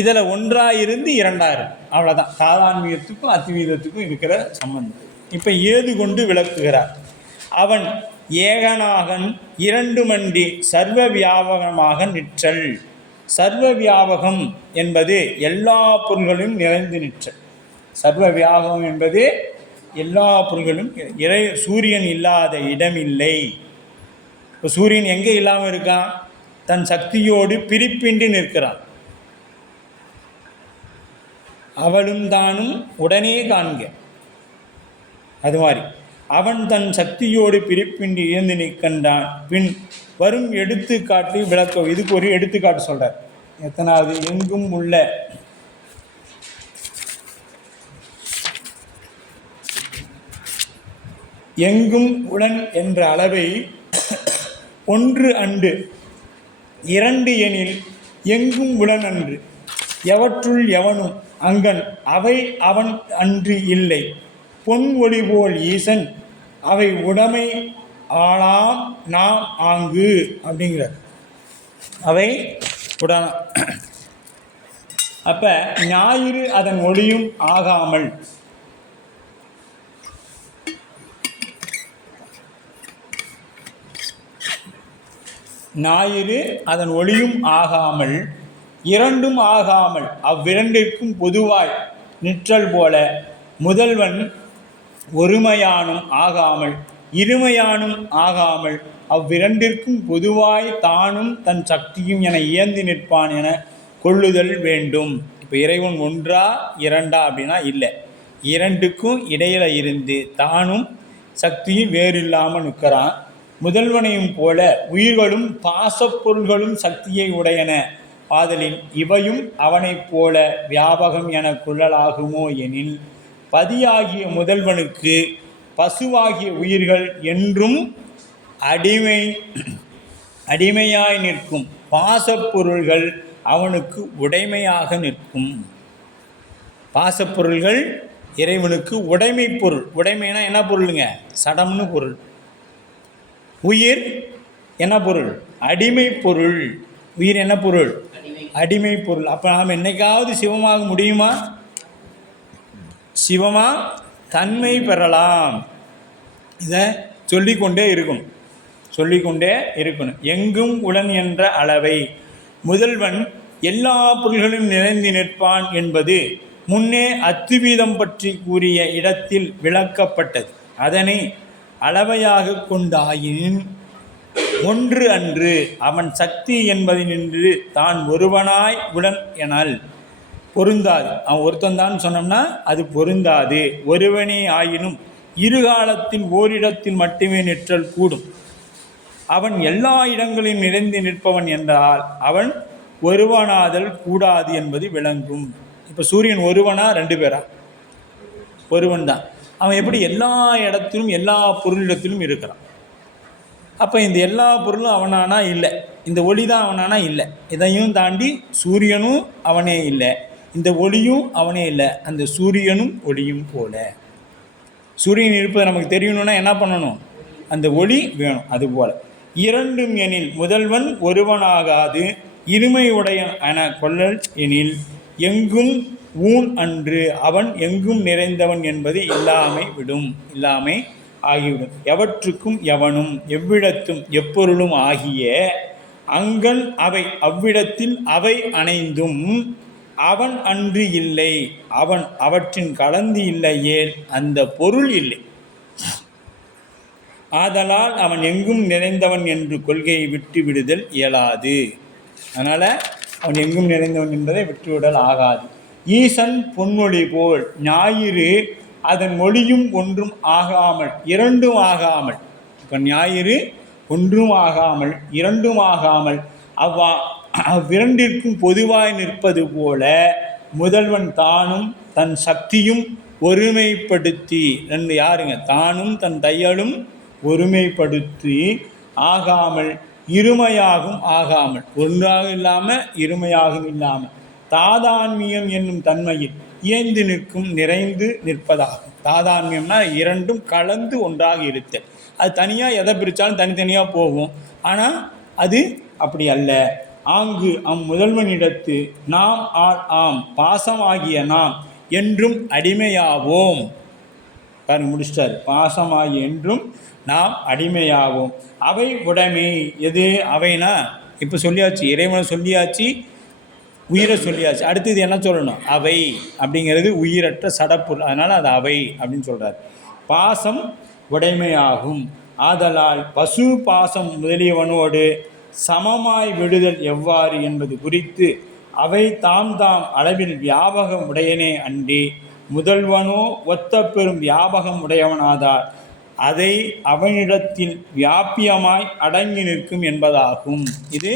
இதில் ஒன்றாயிருந்து இரண்டாக இருக்கும். அவ்வளோதான் தாதான்மியத்துக்கும் அத்துவீதத்துக்கும் இருக்கிற சம்பந்தம். இப்போ ஏது கொண்டு விளக்குகிறார். அவன் ஏகனாகன் இரண்டுமன்றி சர்வ வியாபகமாக நிற்றல். சர்வ வியாபகம் என்பது எல்லா பொருள்களும் நிறைந்து நிற்றல். சர்வ வியாபகம் என்பது எல்லா பொருள்களும். சூரியன் இல்லாத இடமில்லை. இப்போ சூரியன் எங்கே இல்லாமல் இருக்கான்? தன் சக்தியோடு பிரிப்பின்றி நிற்கிறான். அவளும் தானும் உடனே காண்க. அது மாதிரி அவன் தன் சக்தியோடு பிரிப்பின்றி இயந்து நிற்கின்றான். பின் வரும் எடுத்துக்காட்டு விளக்க. இதுக்கு ஒரு எடுத்துக்காட்டு சொல்கிறார். எத்தனாவது? எங்கும் உள்ள எங்கும் உடன் என்ற அளவை ஒன்று அன்று இரண்டு எனில் எங்கும் உடன் அன்று எவற்றுள் எவனும் அங்கன் அவை அவன் அன்று இல்லை. பொன் ஒளி போல் ஈசன் அவை உடைமை ஆளாம் நாம் ஆங்கு அப்படிங்கிறார். அவை உடன. அப்போ ஞாயிறு அதன் ஒளியும் ஆகாமல், ஞாயிறு அதன் ஒளியும் ஆகாமல் இரண்டும் ஆகாமல் அவ்விரண்டிற்கும் பொதுவாய் நிற்றல் போல முதல்வன் ஒருமையானும் ஆகாமல் இருமையானும் ஆகாமல் அவ்விரண்டிற்கும் பொதுவாய் தானும் தன் சக்தியும் என இயந்து நிற்பான் என கொள்ளுதல் வேண்டும். இப்போ இறைவன் ஒன்றா இரண்டா அப்படின்னா இல்லை, இரண்டுக்கும் இடையில இருந்து தானும் சக்தியும் வேறு இல்லாமல் நிற்கிறான். முதல்வனையும் போல உயிர்களும் பாசப்பொருள்களும் சக்தியை உடையன ஆதலின் இவையும் அவனைப் போல வியாபகம் என கொள்ளலாகுமோ எனில் பதியாகிய முதல்வனுக்கு பசுவாகிய உயிர்கள் என்றும் அடிமையாய் நிற்கும், பாசப்பொருள்கள் அவனுக்கு உடைமையாக நிற்கும். பாசப்பொருள்கள் இறைவனுக்கு உடைமை பொருள். உடைமைனா என்ன பொருளுங்க? சடம்னு பொருள். உயிர் என்ன பொருள்? அடிமை பொருள். உயிர் என்ன பொருள்? அடிமை பொருள். அப்போ நாம் என்னைக்காவது சிவமாக முடியுமா? சிவமா தன்மை பெறலாம். இதை சொல்லிக்கொண்டே இருக்கணும். எங்கும் உடன் என்ற அளவை முதல்வன் எல்லா பொருள்களும் நிறைந்து நிற்பான் என்பது முன்னே அத்துவீதம் பற்றி கூறிய இடத்தில் விளக்கப்பட்டது. அதனை அளவையாக கொண்டாயின் ஒன்று அன்று அவன் சக்தி என்பதினின்று தான் ஒருவனாய் உடன் எனல் பொருந்தாது. அவன் ஒருத்தந்தான் சொன்னோம்னா அது பொருந்தாது. ஒருவனே ஆயினும் இருகாலத்தில் ஓரிடத்தில் மட்டுமே நிற்றல் கூடும். அவன் எல்லா இடங்களிலும் நிறைந்து நிற்பவன் என்றால் அவன் ஒருவனாதல் கூடாது என்பது விளங்கும். இப்போ சூரியன் ஒருவனா ரெண்டு பேரா? ஒருவன் தான். அவன் எப்படி எல்லா இடத்திலும் எல்லா பொருளிடத்திலும் இருக்கிறான்? அப்போ இந்த எல்லா பொருளும் அவனானா இல்லை, இந்த ஒளி தான் அவனானா இல்லை. இதையும் தாண்டி சூரியனும் அவனே இல்லை, இந்த ஒளியும் அவனே இல்லை. அந்த சூரியனும் ஒளியும் போல. சூரியன் இருப்பது நமக்கு தெரியணும்னா என்ன பண்ணணும்? அந்த ஒளி வேணும். அதுபோல் இரண்டும் எனில் முதல்வன் ஒருவனாகாது இருமையுடையன் என கொள்ளல் எனில் எங்கும் ஊன் அன்று அவன் எங்கும் நிறைந்தவன் என்பது இல்லாமை ஆகிவிடும். எவற்றுக்கும் எவனும் எவ்விடத்தும் எப்பொருளும் ஆகிய அங்கன் அவை அவ்விடத்தில் அவை அணைந்தும் அவன் அன்று இல்லை, அவன் அவற்றின் கலந்து இல்லையேல் அந்த பொருள் இல்லை. ஆதலால் அவன் எங்கும் நிறைந்தவன் என்று கொள்கையை விட்டு விடுதல் இயலாது. அதனால் அவன் எங்கும் நிறைந்தவன் என்பதை விட்டுவிடல் ஆகாது. ஈசன் பொன்மொழி போல் ஞாயிறு அதன் மொழியும் ஒன்றும் ஆகாமல் இரண்டும் ஆகாமல். இப்போ ஞாயிறு ஒன்றும் ஆகாமல் இரண்டும் ஆகாமல் அவ்விரண்டிற்கும் பொதுவாய் நிற்பது போல முதல்வன் தானும் தன் சக்தியும் ஒருமைப்படுத்தி யாருங்க? தானும் தன் தையலும் ஒருமைப்படுத்தி ஆகாமல் இருமையாகும் ஆகாமல், ஒன்றாக இல்லாமல் இருமையாகவும் இல்லாமல் தாதான்மியம் என்னும் தன்மையில் இயந்து நிற்கும், நிறைந்து நிற்பதாகும். தாதான்மியம்னா இரண்டும் கலந்து ஒன்றாக இருத்தல். அது தனியாக எதை பிரித்தாலும் தனித்தனியாக போகும். ஆனால் அது அப்படி அல்ல. ஆங்கு முதல்வனிடத்து நாம் ஆம் பாசமாகிய நாம் என்றும் அடிமையாவோம். பாருங்க, முடிச்சிட்டார். பாசமாகி என்றும் நாம் அடிமையாவோம். அவை உடைமை எது? அவைனா இப்போ சொல்லியாச்சு, இறைவனை சொல்லியாச்சு, உயிரை சொல்லியாச்சு. அடுத்தது என்ன சொல்லணும்? அவை அப்படிங்கிறது உயிரற்ற சடப்பொருள். அதனால் அது அவை அப்படின்னு சொல்கிறார். பாசம் உடைமையாகும். ஆதலால் பசு பாசம் முதலியவனோடு சமமாய் விடுதல் எவ்வாறு என்பது குறித்து அவை தாம் அளவில் வியாபகம் உடையனே அன்றி முதல்வனோ ஒத்த பெரும் வியாபகம் உடையவனாதார் அதை அவனிடத்தில் வியாபியமாய் அடங்கி நிற்கும் என்பதாகும். இது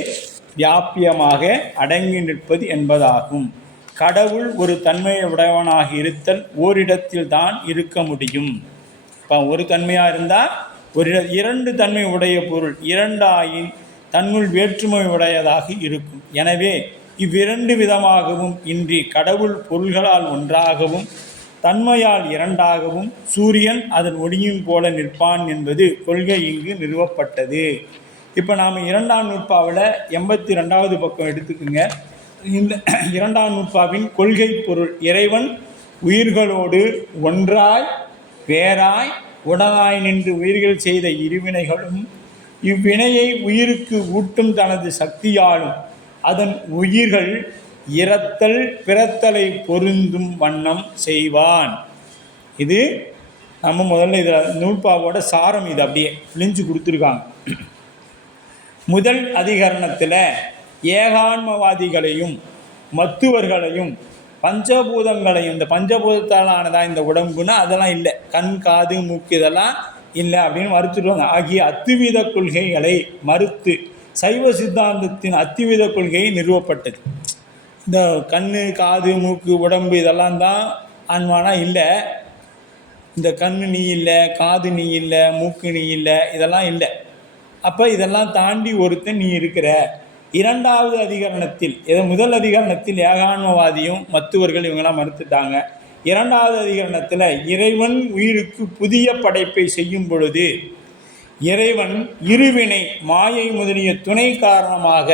வியாபியமாக அடங்கி நிற்பது என்பதாகும். கடவுள் ஒரு தன்மையை உடையவனாக இருத்தல் ஓரிடத்தில் தான் இருக்க முடியும். இப்போ ஒரு தன்மையாக இருந்தால் இரண்டு தன்மை உடைய பொருள் இரண்டாயின் தன்னுள் வேற்றுமை உடையதாக இருக்கும். எனவே இவ்விரண்டு விதமாகவும் இன்றி கடவுள் பொருள்களால் ஒன்றாகவும் தன்மையால் இரண்டாகவும் சூரியன் அதன் ஒளியும் போல நிற்பான் என்பது கொள்கை இங்கு நிறுவப்பட்டது. இப்போ நாம் 2ஆம் நூற்பாவில் 82வது பக்கம் எடுத்துக்குங்க. இந்த 2ஆம் நூற்பாவின் கொள்கை பொருள் இறைவன் உயிர்களோடு ஒன்றாய் வேறாய் உடனாய் நின்று உயிர்கள் செய்த இருவினைகளும் இவ்வினையை உயிருக்கு ஊட்டும் தனது சக்தியாலும் அதன் உயிர்கள் இறத்தல் பிறத்தலை பொருந்தும் வண்ணம் செய்வான். இது நம்ம முதல்ல இதில் நூல்பாவோட சாரம் இது அப்படியே பிழிஞ்சு கொடுத்துருக்காங்க. முதல் அதிகரணத்தில் ஏகான்மவாதிகளையும் மத்துவர்களையும் பஞ்சபூதங்களையும், இந்த பஞ்சபூதத்தால் ஆனதான் இந்த உடம்புன்னா அதெல்லாம் இல்லை, கண் காது மூக்கு இதெல்லாம் இல்லை அப்படின்னு மறுத்துடுவாங்க. ஆகிய அத்துவித கொள்கைகளை மறுத்து சைவ சித்தாந்தத்தின் அத்துவித கொள்கையை நிறுவப்பட்டது. இந்த கண் காது மூக்கு உடம்பு இதெல்லாம் தான் ஆன்மானா இல்லை, இந்த கண் நீ இல்லை, காது நீ இல்லை, மூக்கு நீ இல்லை, இதெல்லாம் இல்லை. அப்போ இதெல்லாம் தாண்டி ஒருத்தன் நீ இருக்கிற. இரண்டாவது அதிகரணத்தில், முதல் அதிகரணத்தில் ஏகான்மவாதியும் மத்துவர்கள் இவங்கெல்லாம் மறுத்துட்டாங்க. இரண்டாவது அதிகரணத்தில் இறைவன் உயிருக்கு புதிய படைப்பை செய்யும் பொழுது இறைவன் இருவினை மாயை முதலிய துணை காரணமாக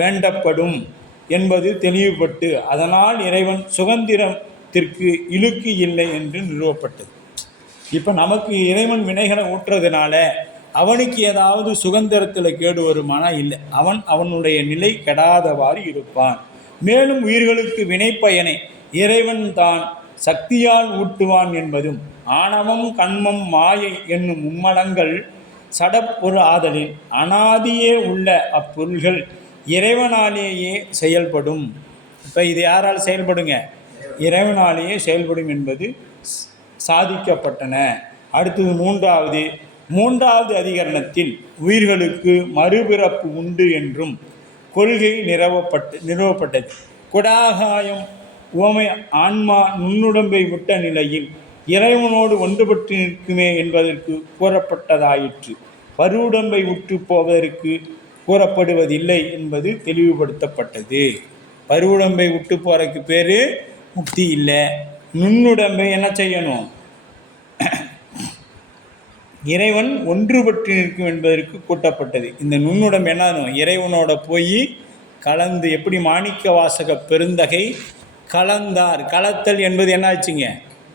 வேண்டப்படும் என்பது தெளிவுபட்டு அதனால் இறைவன் சுதந்திரத்திற்கு இழுக்கு இல்லை என்று நிறுவப்பட்டது. இப்போ நமக்கு இறைவன் வினைகளை ஊற்றுறதுனால அவனுக்கு ஏதாவது சுதந்திரத்தில் கேடு வருமானா இல்லை, அவனுடைய நிலை கெடாதவாறு இருப்பான். மேலும் உயிர்களுக்கு வினைப்பயனை இறைவன் தான் சக்தியால் ஊட்டுவான் என்பதும் ஆணவம் கண்மம் மாயை என்னும் மும்மலங்கள் சடப்பொரு ஆதலின் அனாதியே உள்ள அப்பொருள்கள் இறைவனாலேயே செயல்படும். இப்போ இது யாரால் செயல்படுங்க? இறைவனாலேயே செயல்படும் என்பது சாதிக்கப்பட்டன. அடுத்தது மூன்றாவது அதிகரணத்தில் உயிர்களுக்கு மறுபிறப்பு உண்டு என்றும் கொள்கை நிறுவப்பட்டது. குடாகாயம் உவமை ஆன்மா நுண்ணுடம்பை விட்ட நிலையில் இறைவனோடு ஒன்றுபட்டு நிற்குமே என்பதற்கு கூறப்பட்டதாயிற்று. பருவுடம்பை உற்று போவதற்கு கூறப்படுவதில்லை என்பது தெளிவுபடுத்தப்பட்டது. பருவுடம்பை விட்டு போகிறதுக்கு பேர் முக்தி இல்லை. நுண்ணுடம்பை என்ன செய்யணும்? இறைவன் ஒன்றுபட்டு நிற்கும் என்பதற்கு கூட்டப்பட்டது. இந்த நுண்ணுடம்பு என்ன? இறைவனோட போய் கலந்து, எப்படி மாணிக்க வாசக பெருந்தகை கலந்தார். கலத்தல் என்பது என்ன ஆச்சுங்க?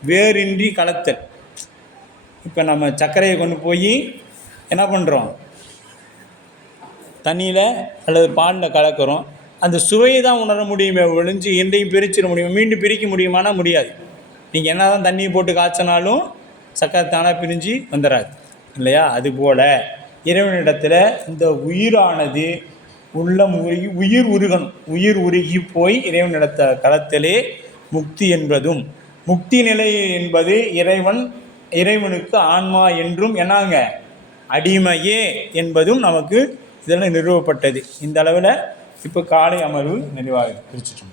வேறின்றி கலத்தல். இப்போ நம்ம சர்க்கரையை கொண்டு போய் என்ன பண்ணுறோம்? தண்ணியில் அல்லது பாலில் கலக்கிறோம். அந்த சுவையை தான் உணர முடியுமே ஒழிஞ்சு எந்தையும் பிரிச்சிட முடியும். மீண்டும் பிரிக்க முடியுமானா முடியாது. நீங்கள் என்ன தான் தண்ணியை போட்டு காய்ச்சினாலும் சர்க்கரை தானாக பிரிஞ்சு வந்துடாது இல்லையா? அதுபோல் இறைவனிடத்தில் இந்த உயிரானது உள்ளம் உருகி உயிர் உருகி போய் இறைவனிடத்த களத்திலே முக்தி என்பதும், முக்தி நிலை என்பது இறைவனுக்கு ஆன்மா என்றும் என்னாங்க அடிமையே என்பதும் நமக்கு இதில் நிறுவப்பட்டது. இந்த அளவில் இப்போ காலை அமர்வு நிறைவாக பிரிச்சுட்டு